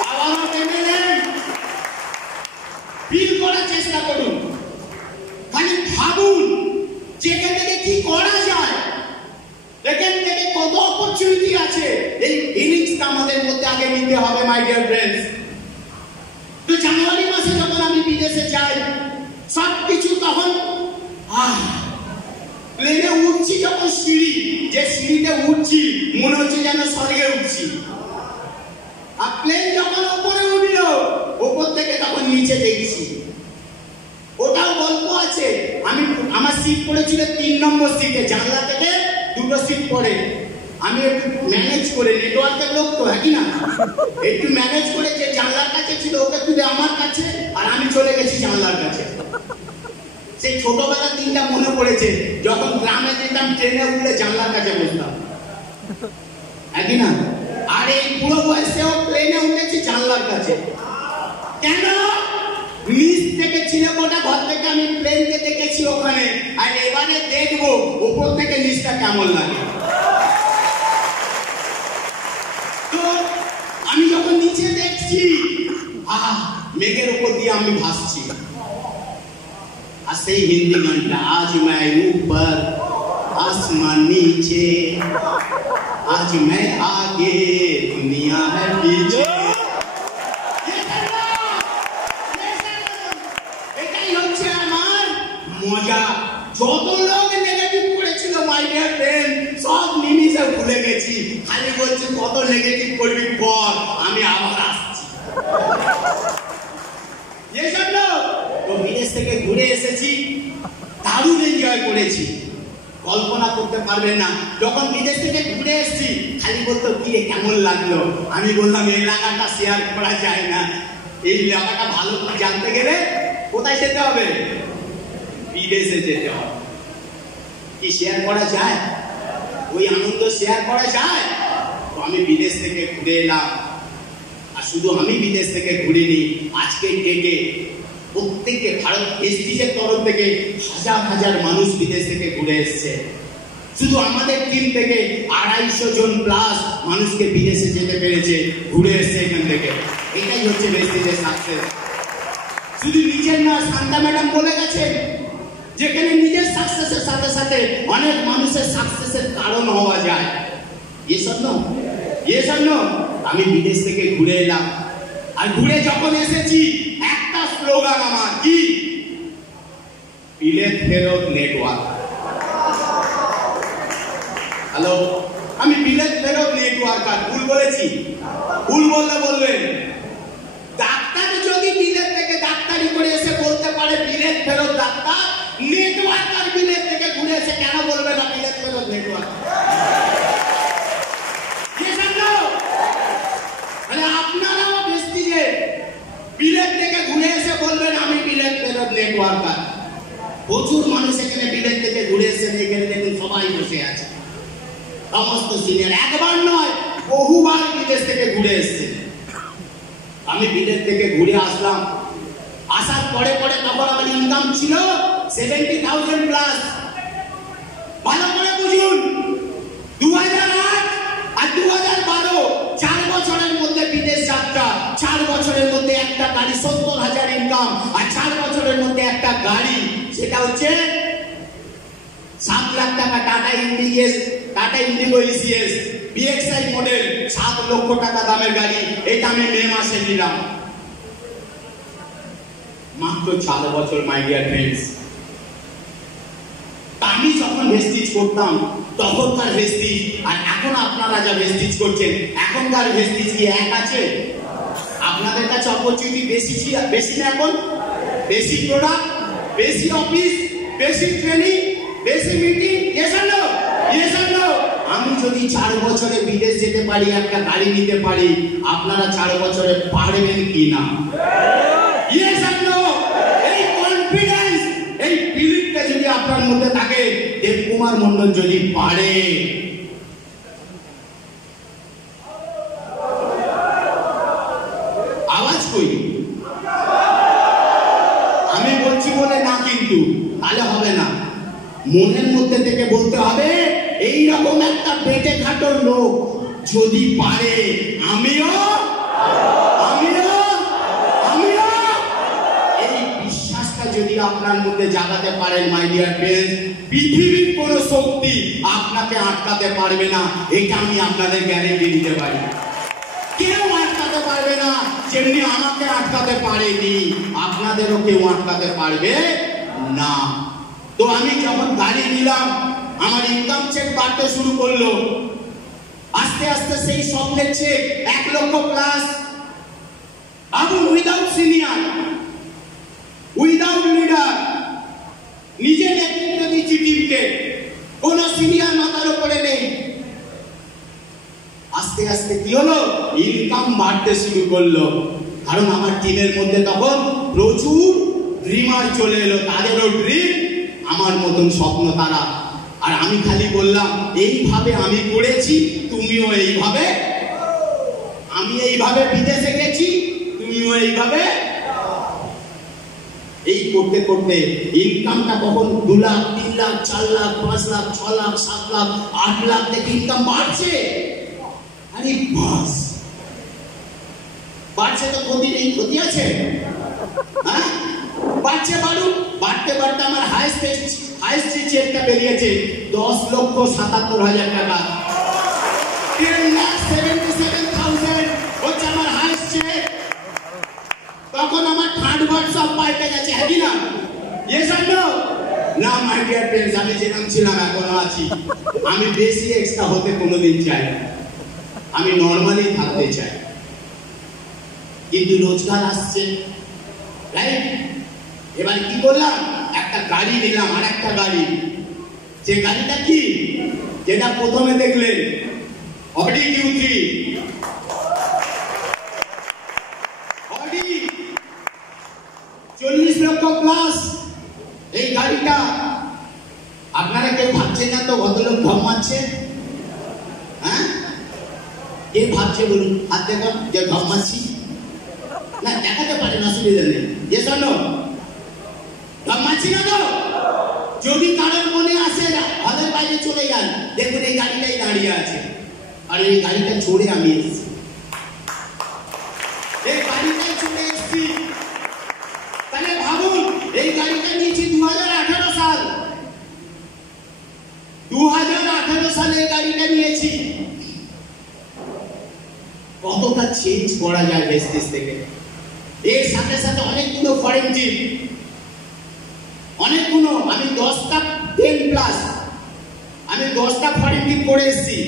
বাবা ভেবে নেন, ফিল করার চেষ্টা করুন, খালি ভাবুন যেখান থেকে কি করা যায়, এখান থেকে কত অপরচুনিটি আছে। এই ফিলিংসটা আমাদের মধ্যে আগে নিতে হবে, মাই ডিয়ার ফ্রেন্ডস। তো জানুয়ারি মাসে যখন আমি বিদেশে যাই, সবকিছু তখন প্লেনে উঠছি, যখন সিঁড়ি, যে সিঁড়িতে উঠছি মনে হচ্ছে যেন স্বর্গে উঠছি। আর প্লেন যখন ওপরে উঠলো, ওপর থেকে তখন নিচে দেখছি, ওটাও গল্প আছে। আমার সিট পড়েছিল 3 নম্বর সিটে, জানলা থেকে 2টো সিট পড়ে। আমি একটু ম্যানেজ করে, নেটওয়ার্কের লোক তো, হ্যাঁ কি না, একটু ম্যানেজ করে যে জানলার কাছে ছিল ওকে তুলে আমার কাছে, আর আমি চলে গেছি জানলার কাছে। সেই ছোটবেলার দিনটা মনে পড়েছে, যখন গ্রামে যেতাম, ট্রেনে উঠলে জানলার কাছে বসতাম, হ্যাঁ কি না? আর এই পুরো বয়সেও প্লেনে উঠেছি জানলার কাছে। কেন? নিচ থেকে চিলেকোঠা ঘর থেকে আমি প্লেনকে দেখেছি ওখানে, আর এবারে দেখবো উপর থেকে নিচটা কেমন লাগে। তো আমি যখন নিচে দেখছি, মেঘের উপর দিয়ে আমি ভাসছি, আর সেই হিন্দি গানটা, আজ मैं ऊपर आसमान नीचे, आज मैं आगे दुनिया है पीछे। এটাই হচ্ছে আমার মজা। যত লোক নেগেটিভ করেছিল, মাই ডিয়ার ফ্রেন্ড, সব নিমিষে ভুলে গেছি। খালি বলছি কত নেগেটিভ করবি পর, আমি আবার আসছি। এসব লোক তো বিদেশ থেকে ঘুরে এসেছি, দারুণ এনজয় করেছি, কল্পনা করতে পারবেন না। যখন বিদেশ থেকে ঘুরে এসেছি, খালি বলতো কি কেমন লাগলো, আমি বললাম এই এলাকাটা শেয়ার করা যায় না। এই এলাকাটা ভালো জানতে গেলে কোথায় যেতে হবে? বিদেশে যেতে হবে। কি শেয়ার করা যায়? ওই আনন্দ শেয়ার করা যায়? তো আমি বিদেশ থেকে ঘুরে এলাম, আর শুধু আমি বিদেশ থেকে ঘুরিনি, আজকের ডেটে প্রত্যেকে ভারত এসডিজের তরফ থেকে হাজার হাজার মানুষ বিদেশ থেকে ঘুরে এসছে। শুধু আমাদের টিম থেকে 250 জন প্লাস মানুষকে বিদেশে যেতে পেরেছে, ঘুরে এসছে এখান থেকে। এটাই হচ্ছে এসডিজের সাকসেস। শুধু নিজের না, শান্তা ম্যাডাম বলে গেছেন যেখানে নিজের সাকসেসের সাথে সাথে অনেক মানুষের সাকসেসের কারণ হওয়া যায়। এসব আমি বিদেশ থেকে ঘুরে এলাম, আর ঘুরে যখন এসেছি একটা স্লোগান আমার, কি? বিলেত ফেরত নেটওয়ার্ক। হ্যালো, আমি বিলেত ফেরত নেটওয়ার্ক। আর ভুল বলেছি? ভুল বললে বলবেন। ডাক্তার যদি বিলেত থেকে ডাক্তারি করে এসে বলতে পারে বিলেত ফেরত ডাক্তার, নেটওয়ার্ক আর বিলেত ওয়ার্কার, প্রচুর মানুষ এখানে বিদেশ থেকে ঘুরে এসেছেন। এখানে দেখুন সবাই বসে আছে, সমস্ত সিনিয়র, একবার নয় বহুবার বিদেশ থেকে ঘুরে এসেছেন। আমি বিদেশ থেকে ঘুরে আসলাম, আসার পরে পরে তখন আমার ইনকাম ছিল 70,000 প্লাস। ভালো করে বুঝুন, 2008 আর 2012 4 বছরের মধ্যে বিদেশ যাত্রা, 4 বছরের মধ্যে একটা গাড়ি 70,000 ইনকাম, আর 4 বছরের মধ্যে একটা গাড়ি, সেটা হচ্ছে 7 লাখ টাকা tata Indigo ECS BXI model, 7 লক্ষ টাকা দামের গাড়ি। এটা আমি মে মাসে নিলাম, মাত্র 4 বছর। মাই ডিয়ার ফ্রেন্ডস, আমি যখন ভেস্টিজ করতাম তখনকার ভেস্টিজ আর এখন আপনারা যা ভেস্টিজ করছেন, এখনকার ভেস্টিজ কি এক আছে? আপনাদের কাছে অপরচুনিটি বেশি না এখন? বেশি প্রোডাক্ট, বেশি অফিস, বেশি ট্রেনিং, বেশি meeting. Yes or no? Yes or no? আমি যদি 4 বছরে বিদেশ যেতে পারি, একটা গাড়ি নিতে পারি, আপনারা 4 বছরে পারবেন কি না? Yes or no? এই কনফিডেন্স, এই বিলিভটা যদি আপনার মধ্যে থাকে, দেবকুমার মন্ডল যদি পারে, আওয়াজ কই? আমি বলছি বলে না, কিন্তু তাহলে হবে না। মনের মধ্যে থেকে বলতে হবে, এই রকম একটা পেটে খাটোর লোক যদি পারে, আমিও। এই বিশ্বাসটা যদি আপনার মধ্যে জাগাতে পারেন, মাই ডিয়ার ফ্রেন্ডস, পৃথিবীর কোনো শক্তি আপনাকে আটকাতে পারবে না। এটা আমি আপনাদের গ্যারেন্টি দিতে পারি। কেউ আটকাতে পারবে না, যেমনি আমাকে আটকাতে পারেনি, আপনাদেরও কেউ আটকাতে পারবে না। তো আমি যখন গাড়ি নিলাম, আমার ইনকাম চেক বাড়তে শুরু করলো। আস্তে আস্তে সেই স্বপ্নের চেক 1 লক্ষ প্লাস। আমি উইদাউট সিনিয়র, উইদাউট লিডার, নিজে নেতৃত্ব দিচ্ছি টিমকে, কোন সিনিয়র মাথার উপরে নেই। আস্তে আস্তে কি হলো, ইনকাম বাড়তে শুরু করলো। কারণ আমার টিমের মধ্যে তখন প্রচুর ড্রিমার চলে এলো, তাদেরও ড্রিম আমার মতন স্বপ্ন তারা। আর আমি খালি বললাম, এইভাবে আমি করেছি, তুমিও এইভাবে। আমি এইভাবে বিদেশে গেছি, তুমিও এইভাবে। এই করতে করতে ইনকামটা কখন 2 লাখ, 3 লাখ, 4 লাখ, 5 লাখ, 6 লাখ, 7 লাখ, 8 লাখ থেকে ইনকাম বাড়ছে। আরে বাস, বাড়ছে তো ক্ষতি নেই, ক্ষতি আছে? হ্যাঁ, বাড়ছে, বাড়ুক। বাড়তে বাড়তে আমার হাইস্ট চেকটা বেরিয়েছে 10,77,000 টাকা। 10,77,000 হচ্ছে আমার হাইস্ট চেক। তখন আমার থার্ড ওয়ার্ড সব পাল্টে গেছে, হ্যাঁ কি না? Yes or no? না মাই ডিয়ার ফ্রেন্ডস, আমি যেরকম ছিলাম এখনো আছি। আমি বেশি এক্সট্রা হতে কোনোদিন চাই না, আমি নর্মালি থাকতে চাই। কিন্তু রোজগার আসছে, রাইট? এবার কি করলাম, একটা গাড়ি নিলাম, আর একটা গাড়ি। যে গাড়িটা কি, যেটা প্রথমে দেখলেন, অডি Q3, অডি 40 লক্ষ প্লাস। এই গাড়িটা আপনারা কেউ ভাবছেন না তো ভদ্রলোক ঢপ মারছে? হ্যাঁ, কে ভাবছে বলুন? হাত দেখুন যে ঢপ মারছি। না, দেখাতে পারেন, অসুবিধা নেই। যে শোনো, ঢপ মারছি না তো? যদি কারোর মনে আসে, হলের বাইরে চলে যান, দেখুন এই গাড়িটাই দাঁড়িয়ে আছে, আর এই গাড়িটা চড়ে আমি এসেছি। এই গাড়িটাই চড়ে এসেছি। তাহলে ভাবুন, এই গাড়িটা নিয়েছি 2018 সাল। 2018 সালে এই গাড়িটা নিয়েছি। কতটা চেঞ্জ করা যায় ভেস্টিজ থেকে। এর সাথে সাথে অনেকগুলো ফরেন টিম, অনেকগুলো, আমি 10টা 10 প্লাস, আমি 10টা ফরেন টিম করে এসেছি।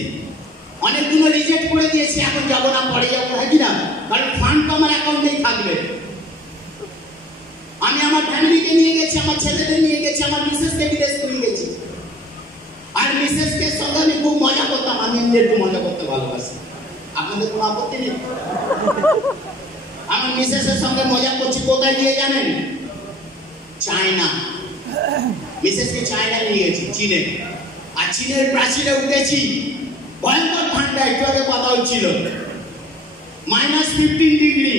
অনেকগুলো রিজেক্ট করে দিয়েছি, এখন যাবো না, পরে যাবো, হ্যাঁ কি না? কারণ ফান্ড তো আমার অ্যাকাউন্টেই থাকবে। আমি আমার ফ্যামিলিকে নিয়ে গেছি, আমার ছেলেদের নিয়ে গেছি, আমার মিসেসকে বিদেশ নিয়ে গেছি। আর মিসেসকে সঙ্গে আমি খুব মজা করতাম, আমি এমনি একটু মজা করতে ভালোবাসি। আপনাদের কোনো আপত্তি নেই? আমার মিসেসের সঙ্গে মজা করছি, কোথায় গিয়ে জানেন? চায়না, মিসেসকে চায়না নিয়ে গেছি, চীনে। আর চীনের প্রাচীরে উঠেছি, ভয়ঙ্কর ঠান্ডা, একটু আগে কথা হচ্ছিল, -15 ডিগ্রি।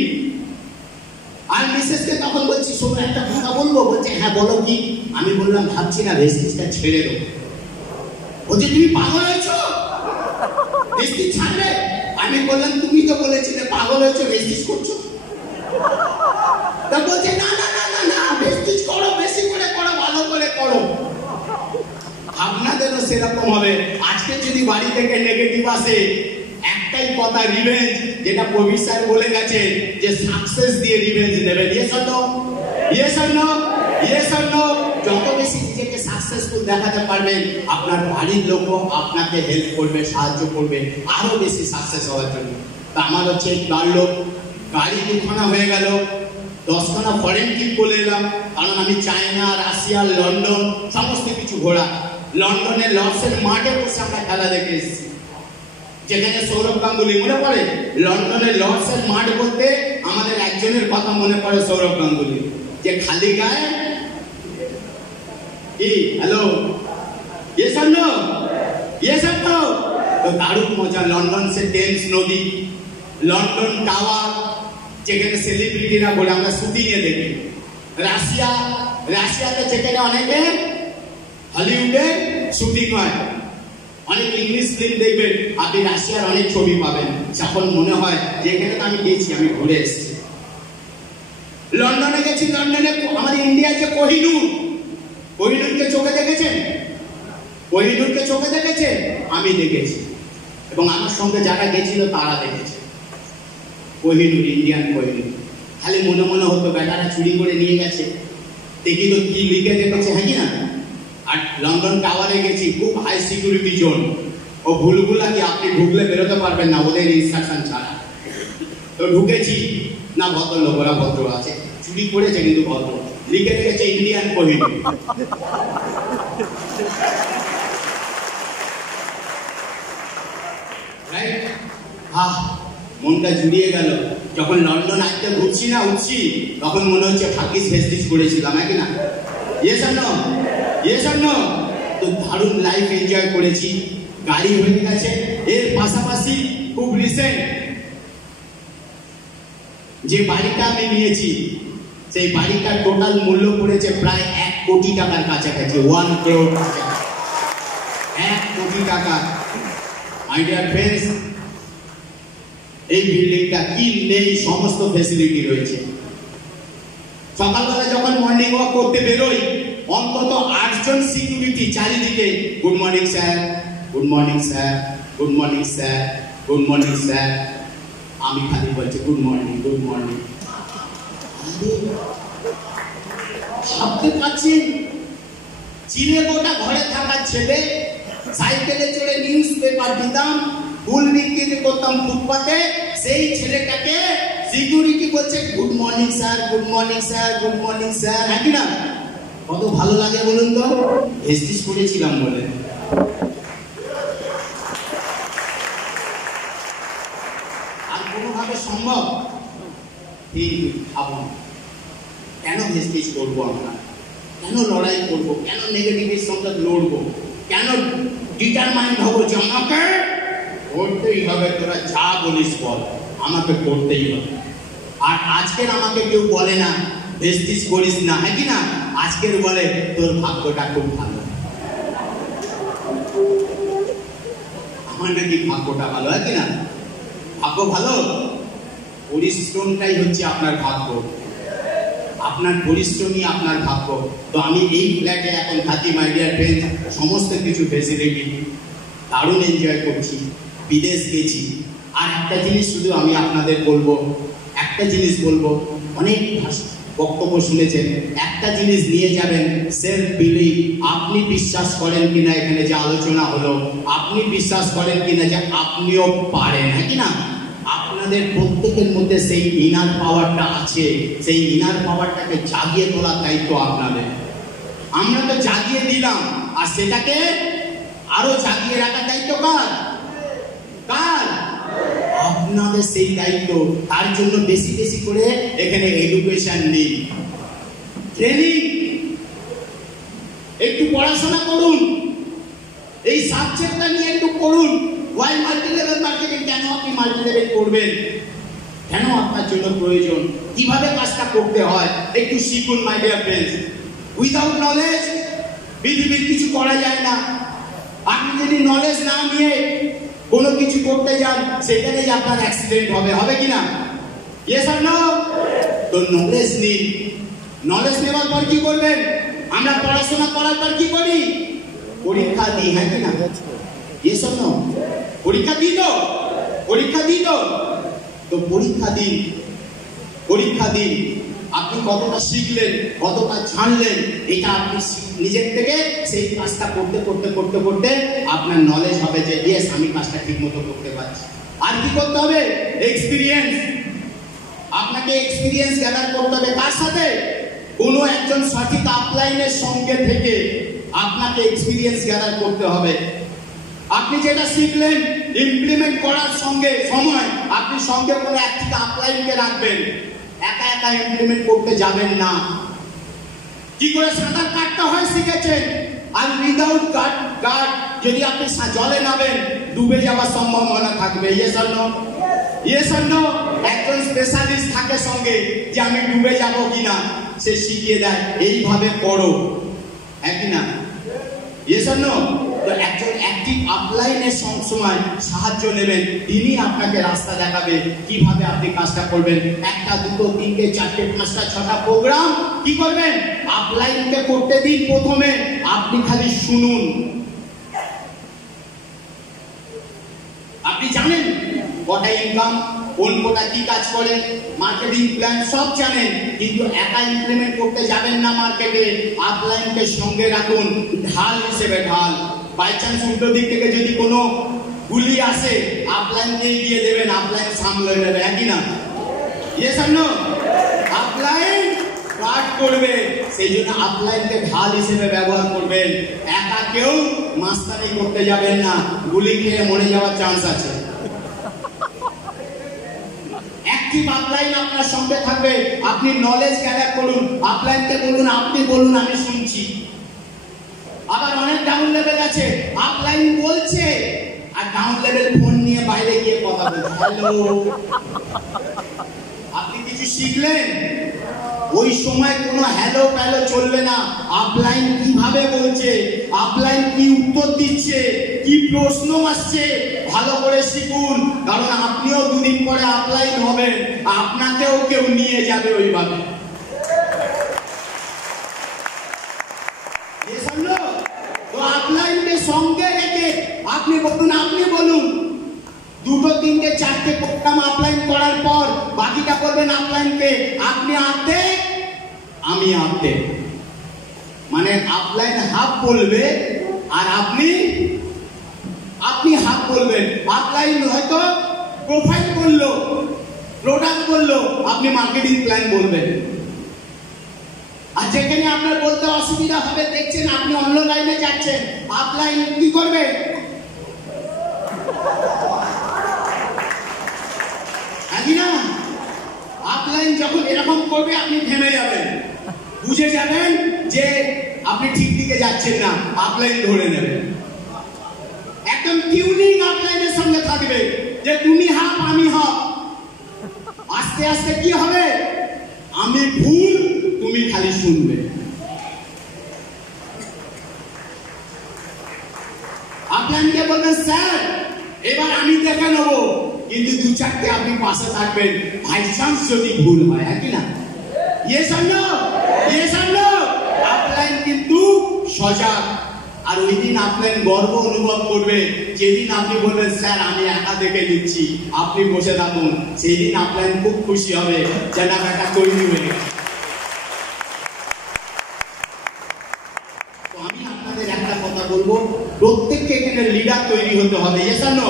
আর মিসেসকে তখন বলছি, শোনো একটা কথা বলবো। বলছে হ্যাঁ বলো কি? আমি বললাম ভাবছি না ভেস্টিজটা ছেড়ে দেবো। বলছে তুমি পাগল হয়েছো, ভেস্টিজ ছাড়বে? আমি বললাম তুমি তো বলেছিলে পাগল হয়েছো, ভেস্টিজ করছো। তা বলছে না না না না না, ভেস্টিজ করো, বেশি করে করো, ভালো করে করো। আপনাদেরও সেরকম হবে। আজকে যদি বাড়ি থেকে নেগেটিভ আসে, একটাই কথা, রিভেঞ্জ, যেটা কবি স্যার বলে গেছে যে সাকসেস দিয়ে রিভেঞ্জ নেবেন। Yes or no? Yes or no? Yes or no? যত বেশি নিজেকে সাকসেসফুল দেখাতে পারবেন, আপনার বাড়ির লোকও আপনাকে হেল্প করবে, সাহায্য করবে আরো বেশি সাকসেস হওয়ার জন্য। তা আমার হচ্ছে বাড়লো, গাড়ি 2খানা হয়ে গেল, 10খানা ফরেন ট্রিপ বলে এলাম। কারণ আমি চায়না, রাশিয়া, লন্ডন সমস্ত কিছু ঘোরা। লন্ডনের লর্ডসের মাঠে বসে আমরা খেলা দেখে এসেছি, যেখানে সৌরভ গাঙ্গুলি, মনে পড়ে? লন্ডনের লর্ডসের মাঠ বলতে আমাদের একজনের কথা মনে পড়ে, সৌরভ গাঙ্গুলি, যে খালি গায়ে কি hello, yes or no? Yes or no? তো দারুণ মজা। লন্ডন সে টেমস নদী, লন্ডন টাওয়ার, যেখানে সেলিব্রিটিরা বলে আমরা শুটিং এ দেখি। রাশিয়াতে যেখানে অনেকে হলিউডে শুটিং হয়, অনেক ইংলিশ ফিল্ম দেখবেন, আপনি রাশিয়ার অনেক ছবি পাবেন। যখন মনে হয় যে এখানে তো আমি গেছি, আমি ঘুরে এসেছি। লন্ডনে গেছি, লন্ডনে আমাদের ইন্ডিয়ার যে কোহিনূরকে চোখে দেখেছেন? কোহিনূরকে চোখে দেখেছেন? আমি দেখেছি, এবং আমার সঙ্গে যারা গেছিল তারা দেখেছে কোহিনূর, ইন্ডিয়ান কোহিনূর। খালি মনে মনে হতো বেটারা চুরি করে নিয়ে গেছে, দেখি তো কি লিখে দেখেছে, হ্যাঁ কি না? আর লন্ডন টাওয়ারে গেছি, খুব হাই সিকিউরিটি জোন, ও ভুলগুলা কি আপনি ঢুকলে বেরোতে পারবেন না ওদের ইনস্ট্রাকশন ছাড়া। তো ঢুকেছি, না ভদ্রলোক, ওরা ভদ্র আছে, চুরি করেছে কিন্তু ভদ্র, লিখে রেখেছে ইন্ডিয়ান কোহিনূর। রাইট? মনটা জুড়িয়ে গেল। যখন লন্ডন আসতে উঠছি, তখন মনে হচ্ছে ভাগ্যিস ভেস্টিজ করেছিলাম, হ্যাঁ কি না? Yes or no? Yes or no? তো দারুণ লাইফ এনজয় করেছি, গাড়ি হয়ে গেছে। এর পাশাপাশি খুব রিসেন্ট যে বাড়িটা আমি নিয়েছি, সেই বাড়িটার টোটাল মূল্য পড়েছে প্রায় 1 কোটি টাকার কাছাকাছি, 1 crore টাকা, 1 কোটি টাকা। মাই ডিয়ার ফ্রেন্ডস, এই বিল্ডিংটা কি নেই, সমস্ত ফেসিলিটি রয়েছে। সকালবেলা যখন মর্নিং ওয়াক করতে বেরোই, অন্তত 8 জন সিকিউরিটি চারিদিকে, good morning sir, good morning sir, good morning sir, good morning sir. আমি খালি বলছি গুড মর্নিং, গুড মর্নিং। ভাবতে পারছেন, চীনে গোটা ঘরে থাকা ছেলে, সাইকেলে চড়ে নিউজ পেপার দিতাম, ফুল বিক্রি করতাম ফুটপাতে, সেই ছেলেটাকে সিকিউরিটি বলছে good morning sir, good morning sir, good morning sir, হ্যাঁ কি না? কত ভালো লাগে বলুন তো, ভেস্টিজ করেছিলাম বলে। আর কোনোভাবে সম্ভব? ঠিক ভাবুন, কেন ভেস্টিজ করবো আমরা? কেন লড়াই করবো? কেন নেগেটিভের সঙ্গে লড়বো? কেন ডিটারমাইন্ড হবো যে আমাকে করতেই হবে, তোরা যা বলিস বল, আমাকে করতেই হবে। আর আজকের আমাকে কেউ বলে না ভেস্টিজ করিস না, হ্যাঁ কি না? আজকের বলে তোর ভাগ্যটা খুব ভালো। আমার নাকি ভাগ্যটা ভালো, হ্যাঁ কি না? ভাগ্য ভালো, পরিশ্রমটাই হচ্ছে আপনার ভাগ্য, আপনার পরিশ্রমই আপনার ভাগ্য। তো আমি এই ফ্ল্যাটে এখন থাকি, মাই ডিয়ার ফ্রেন্ড, সমস্ত কিছু ফেসিলিটি, দারুণ এনজয় করছি, বিদেশ গেছি। আর একটা জিনিস শুধু আমি আপনাদের বলবো, একটা জিনিস বলবো, অনেক বক্তব্য শুনেছেন, একটা জিনিস নিয়ে যাবেন, সেলফ বিলিভ। আপনি বিশ্বাস করেন কিনা এখানে যে আলোচনা হলো, আপনি বিশ্বাস করেন কিনা যে আপনিও পারেন, হ্যাঁ কি না? আপনাদের প্রত্যেকের মধ্যে সেই ইনার পাওয়ারটা আছে, সেই ইনার পাওয়ারটাকে জাগিয়ে তোলার দায়িত্ব আপনাদের। আমরা তো জাগিয়ে দিলাম, আর সেটাকে আরো জাগিয়ে রাখার দায়িত্ব কার? কার? আপনাদের সেই দায়িত্ব। তার জন্য বেশি বেশি করে এখানে এডুকেশন নিন, ট্রেনিং একটু পড়াশোনা করুন, এই সাবজেক্টটা নিয়ে একটু পড়ুন। ওয়াই মাল্টি লেভেল মার্কেটিং, কেন আপনি মাল্টি লেভেল করবেন, কেন আপনার জন্য প্রয়োজন, কিভাবে কাজটা করতে হয়, একটু শিখুন মাই ডিয়ার ফ্রেন্ডস। উইদাউট নলেজ পৃথিবীর কিছু করা যায় না। আপনি যদি নলেজ না নিয়ে কোনো কিছু করতে যান, সেখানেই আপনার অ্যাক্সিডেন্ট হবে, হবে কিনা? Yes or no? তো নলেজ নিন। নলেজ নেওয়ার পর কি করবেন? আমরা পড়াশোনা করার পর কি করি? পরীক্ষা দিই, হ্যাঁ কিনা? Yes or no? পরীক্ষা দিই তো, পরীক্ষা দিই তো। তো পরীক্ষা দিন, পরীক্ষা দিন। আপনি কতটা শিখলেন, কতটা জানলেন, এটা আপনি নিজের থেকে সেই কাজটা করতে করতে করতে করতে আপনার নলেজ হবে যে ইয়েস, আমি কাজটা ঠিক মতো করতে পারছি। আর কি করতে হবে? এক্সপিরিয়েন্স। আপনাকে এক্সপিরিয়েন্স গ্যাদার করতে হবে। কার সাথে? কোনো একজন সঠিক আপলাইনের সঙ্গে থেকে আপনাকে এক্সপিরিয়েন্স গ্যাদার করতে হবে। আপনি যেটা শিখলেন ইমপ্লিমেন্ট করার সঙ্গে সময় আপনি সঙ্গে কোনো একটা আপলাইনকে রাখবেন। একা একা ইমপ্লিমেন্ট করতে যাবেন না। কি করে সাঁতার কাটতে হয় শিখেছেন, আর উইদাউট গার্ড যদি আপনি জলে নামেন, ডুবে যাওয়ার সম্ভাবনা থাকবে। Yes or no? Yes or no? একজন স্পেশালিস্ট থাকে সঙ্গে, যে আমি ডুবে যাব কিনা সে শিখিয়ে দেয়, এইভাবে করো, হ্যাঁ কিনা? Yes or no? তো একজন অ্যাক্টিভ আপলাইনের সময় সাহায্য নেবেন, তিনি আপনাকে রাস্তা দেখাবে কিভাবে আপনি কাজটা করবেন। একটা, দুটো, তিনটে, চারটে, পাঁচটা, ছটা প্রোগ্রাম কি করবেন? আপলাইনকে করতে দিন। প্রথমে আপনি খালি শুনুন। আপনি জানেন কটা ইনকাম, কোন কোটা কি কাজ করে, মার্কেটিং প্ল্যান সব জানেন, কিন্তু একা ইমপ্লিমেন্ট করতে যাবেন না মার্কেটে। আপলাইনকে সঙ্গে রাখুন, ঢাল হিসেবে ঢাল। বাই চান্স উল্টো দিক থেকে যদি কোনো গুলি আসে, আপলাইনকে গিয়ে দেবেন, আপলাইন সামলে নেবে, একই না? Yes or no? Upline guard করবে, সেই জন্য আপলাইনকে ঢাল হিসেবে ব্যবহার করবেন। একা কেউ মাস্তানি করতে যাবেন না, গুলি খেয়ে মরে যাওয়ার চান্স আছে। অ্যাক্টিভ আপলাইন আপনার সঙ্গে থাকবে। আপনি নলেজ গ্যাদার করুন, আপলাইনকে বলুন, আপনি বলুন, আমি শুনছি। আবার অনেক ডাউন লেভেল আছে, আপলাইন বলছে আর ডাউন লেভেল ফোন নিয়ে বাইরে গিয়ে কথা বলছে, হ্যালো। আপনি কিছু শিখলেন, ওই সময় কোনো হ্যালো প্যালো চলবে না। আপলাইন কিভাবে বলছে, আপলাইন কি উত্তর দিচ্ছে, কি প্রশ্ন আসছে, ভালো করে শিখুন। কারণ আপনিও দুদিন পরে আপলাইন হবেন, আপনাকেও কেউ নিয়ে যাবে ওইভাবে। তো আপলাইনকে সঙ্গে রেখে আপনি বলুন, আপনি বলুন। দুটো, তিনটে, চারটে প্রোগ্রাম আপলাইন করার পর বাকিটা করবেন আপলাইনকে। আপনি আনতে, আমি আনতে, মানে আপলাইন হাফ বলবে আর আপনি হাফ বলবেন। আপলাইন হয়তো প্রোফাইল বললো, প্রোডাক্ট বললো, আপনি মার্কেটিং প্ল্যান বলবেন। আর যেখানে আপনার বলতে অসুবিধা হবে, দেখছেন আপনি অন্য লাইনে যাচ্ছেন, আপলাইন কি করবে? না, আপলাইন যখন এরকম করবে আপনি থেমে যাবেন, বুঝে যাবেন যে আপনি ঠিক দিকে যাচ্ছেন না, আপলাইন ধরে নেবেন। একদম টিউনিং আপলাইনের সঙ্গে থাকবে যে তুমি হাফ আমি হাফ। আস্তে আস্তে কি হবে? আমি ভুল, তুমি খালি শুনবে। আপলাইনকে বলবেন স্যার এবার আমি দেখে নেবো, কিন্তু দু চারটে আপনি পাশে থাকবেন, বাই চান্স যদি ভুল হয়, কি না? Yes or no? Yes or no? Upline কিন্তু সজাগ। আর ওই দিন আপলাইন গর্ব অনুভব করবে যেদিন আপনি বলবেন স্যার আমি একা দেখে নিচ্ছি, আপনি বসে থাকুন। সেই দিন আপলাইন খুব খুশি হবে যেন একটা তৈরি হয়ে গেছে। তো আমি আপনাদের একটা কথা বলবো, প্রত্যেককে এখানে লিডার তৈরি হতে হবে। Yes or no?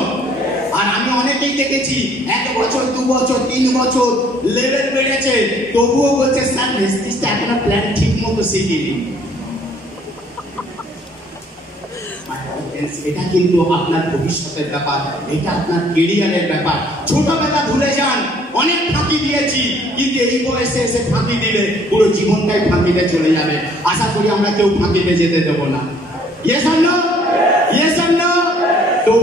আর আমি অনেকেই দেখেছি 1 বছর 2 বছর 3 বছর লেভেল বেড়েছে, তবুও বলছে স্যার মেসেজটা এখনো প্ল্যান ঠিক মতো শিখিনি। এটা কিন্তু আপনার ভবিষ্যতের ব্যাপার, এটা আপনার কেরিয়ারের ব্যাপার। ছোটবেলা ভুলে যান, অনেক ফাঁকি দিয়েছি, কিন্তু এই বয়সে এসে ফাঁকি দিলে পুরো জীবনটাই ফাঁকিতে চলে যাবে। আশা করি আমরা কেউ ফাঁকিতে যেতে দেবো না। Yes or no? Yes or no? তো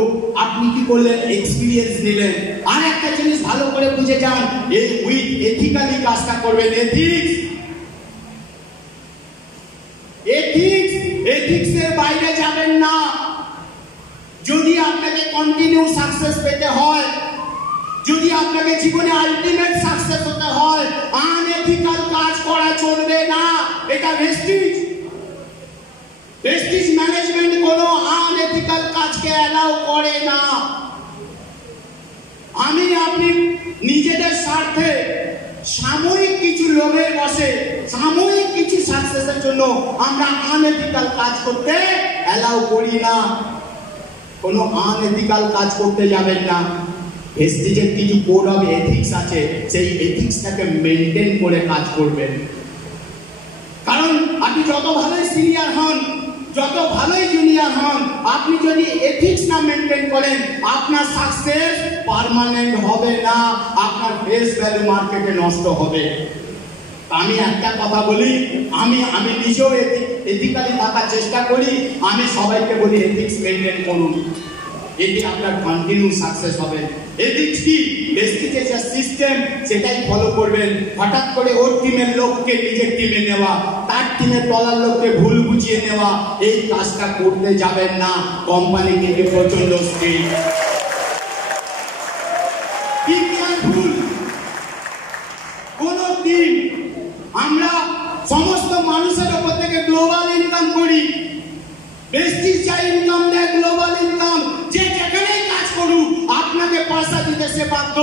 আপনি কি করলেন? এক্সপিরিয়েন্স নিলেন। আর একটা জিনিস ভালো করে বুঝে যান, এই উইথ এথিক্যালি কাজটা করবেন। এথিক্সের বাইরে যাবেন না। যদি আপনাকে কন্টিনিউ সাকসেস পেতে হয়, যদি আপনাকে জীবনে আলটিমেট সাকসেস হতে হয়, আনএথিক্যাল কাজ করা চলবে না। এটা ভেস্টিজ ম্যানেজমেন্ট কোনো আনএথিক্যাল কাজকে অ্যালাউ করে না। আপনি নিজেদের স্বার্থে সাময়িক কিছু লোভের বসে, সাময়িক কিছু সাকসেসের জন্য আমরা আনএথিক্যাল কাজ করতে অ্যালাউ করি না। কোনো আনএথিক্যাল কাজ করতে যাবেন না। ভেস্টিজের কিছু কোড অফ এথিক্স আছে, সেই এথিক্সটাকে মেনটেন করে কাজ করবেন। কারণ আপনি যত ভালোই সিনিয়র হন, যত ভালোই জুনিয়র হন, আপনি যদি এথিক্স না মেনটেন করেন, আপনার সাকসেস পার্মানেন্ট হবে না, আপনার ফেস ভ্যালু মার্কেটে নষ্ট হবে। আমি একটা কথা বলি, আমি নিজেও এথিক্যালি থাকার চেষ্টা করি। আমি সবাইকে বলি এথিক্স মেনটেন করুন, এতে আপনার কন্টিনিউ সাকসেস হবে। এথিক্স কি? ভেস্টিজের যে সিস্টেম সেটাই ফলো করবেন। হঠাৎ করে ওর টিমের লোককে নিজের টিমে নেওয়া, তার টিমের তলার লোককে ভুল বুঝিয়ে নেওয়া, এই কাজটা করতে যাবেন না। কোম্পানি থেকে প্রচন্ড স্ট্রিক্ট। ভুল কোন টিম, আমরা সমস্ত মানুষের উপর থেকে গ্লোবাল ইনকাম করি। ভেস্টিজ যা ইনকাম দেয় গ্লোবাল ইনকাম। যে যেখানেই কাজ করুন আপনাকে পয়সা দিতে সে বাধ্য।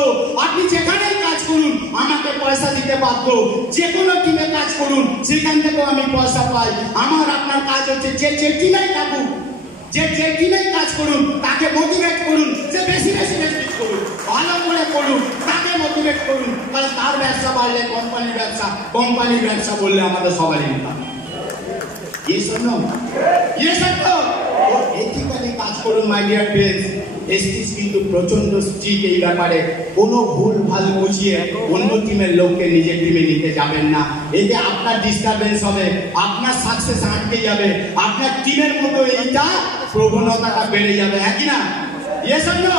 আপনি যেখানেই কাজ করুন আমাকে পয়সা দিতে বাধ্য। যে কোনো টিমে কাজ করুন সেখান থেকেও আমি পয়সা পাই। আমার আপনার কাজ হচ্ছে যে টিমেই থাকুক, যে টিমেই কাজ করুন তাকে মোটিভেট করুন, যে বেশি বেশি করুন, ভালো করে করুন, তাকে মোটিভেট করুন। কারণ তার ব্যবসা বাড়লে কোম্পানির ব্যবসা, কোম্পানির ব্যবসা বললে আমাদের সবার ইনকাম। এথিক্যালি কাজ করুন মাই ডিয়ার ফ্রেন্ডস। ভেস্টিজ কিন্তু প্রচন্ড স্ট্রিক্ট এই ব্যাপারে। কোনো ভুল ভাল বুঝিয়ে অন্য টিমের লোককে নিজের টিমে নিতে যাবেন না। এতে আপনার ডিস্টারবেন্স হবে, আপনার সাকসেস আটকে যাবে, আপনার টিমের মতো এইটা প্রবণতাটা বেড়ে যাবে। হ্যাঁ কি না? Yes or no?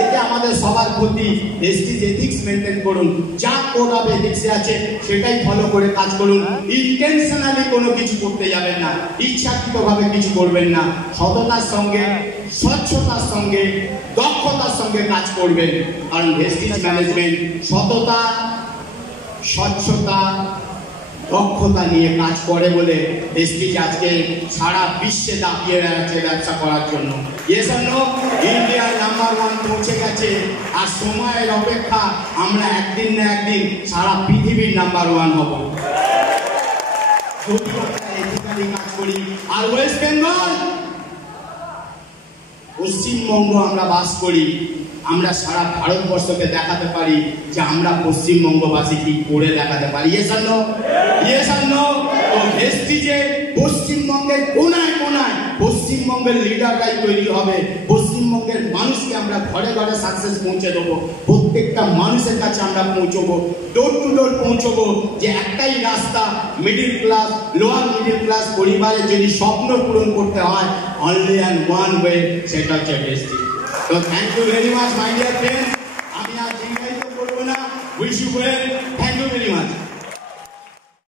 এতে আমাদের সবার ক্ষতি। ভেস্টিজ এথিক্স মেনটেন করুন, যা কোড অফ এথিক্সে আছে সেটাই ফলো করে কাজ করুন। ইন্টেনশনালি কোনো কিছু করতে যাবেন না, ইচ্ছাকৃতভাবে কিছু করবেন না। সততার সঙ্গে, স্বচ্ছতার সঙ্গে, দক্ষতার সঙ্গে কাজ করবেন। কারণ ভেস্টিজ ম্যানেজমেন্ট সততা, স্বচ্ছতা, দক্ষতা নিয়ে কাজ করে বলে ভেস্টিজ আজকে সারা বিশ্বে দাপিয়ে বেড়াচ্ছে ব্যবসা করার জন্য। Yes or no? ইন্ডিয়ার নাম্বার 1 পৌঁছে গেছে। আর সময়ের অপেক্ষা, আমরা একদিন না একদিন সারা পৃথিবীর নাম্বার 1 হব যদি আমরা এথিক্যালি কাজ করি। আর ওয়েস্ট বেঙ্গল, পশ্চিমবঙ্গ আমরা বাস করি, আমরা সারা ভারতবর্ষকে দেখাতে পারি যে আমরা পশ্চিমবঙ্গবাসী কি করে দেখাতে পারি। Yes or no? Yes or no? তো ভেস্টিজে পশ্চিমবঙ্গের কোনায় কোনায় পশ্চিমবঙ্গের লিডাররাই তৈরি হবে। পশ্চিমবঙ্গের মানুষকে আমরা ঘরে ঘরে সাকসেস পৌঁছে দেবো, প্রত্যেকটা মানুষের কাছে আমরা পৌঁছবো, ডোর টু ডোর পৌঁছবো। যে একটাই রাস্তা, middle class, lower middle class পরিবারের যদি স্বপ্ন পূরণ করতে হয়, অনলি অ্যান্ড ওয়ান ওয়ে, সেটা হচ্ছে Vestige. So thank you very much, my dear friends. আমি আর দীর্ঘায়িত করবো না। Wish you well.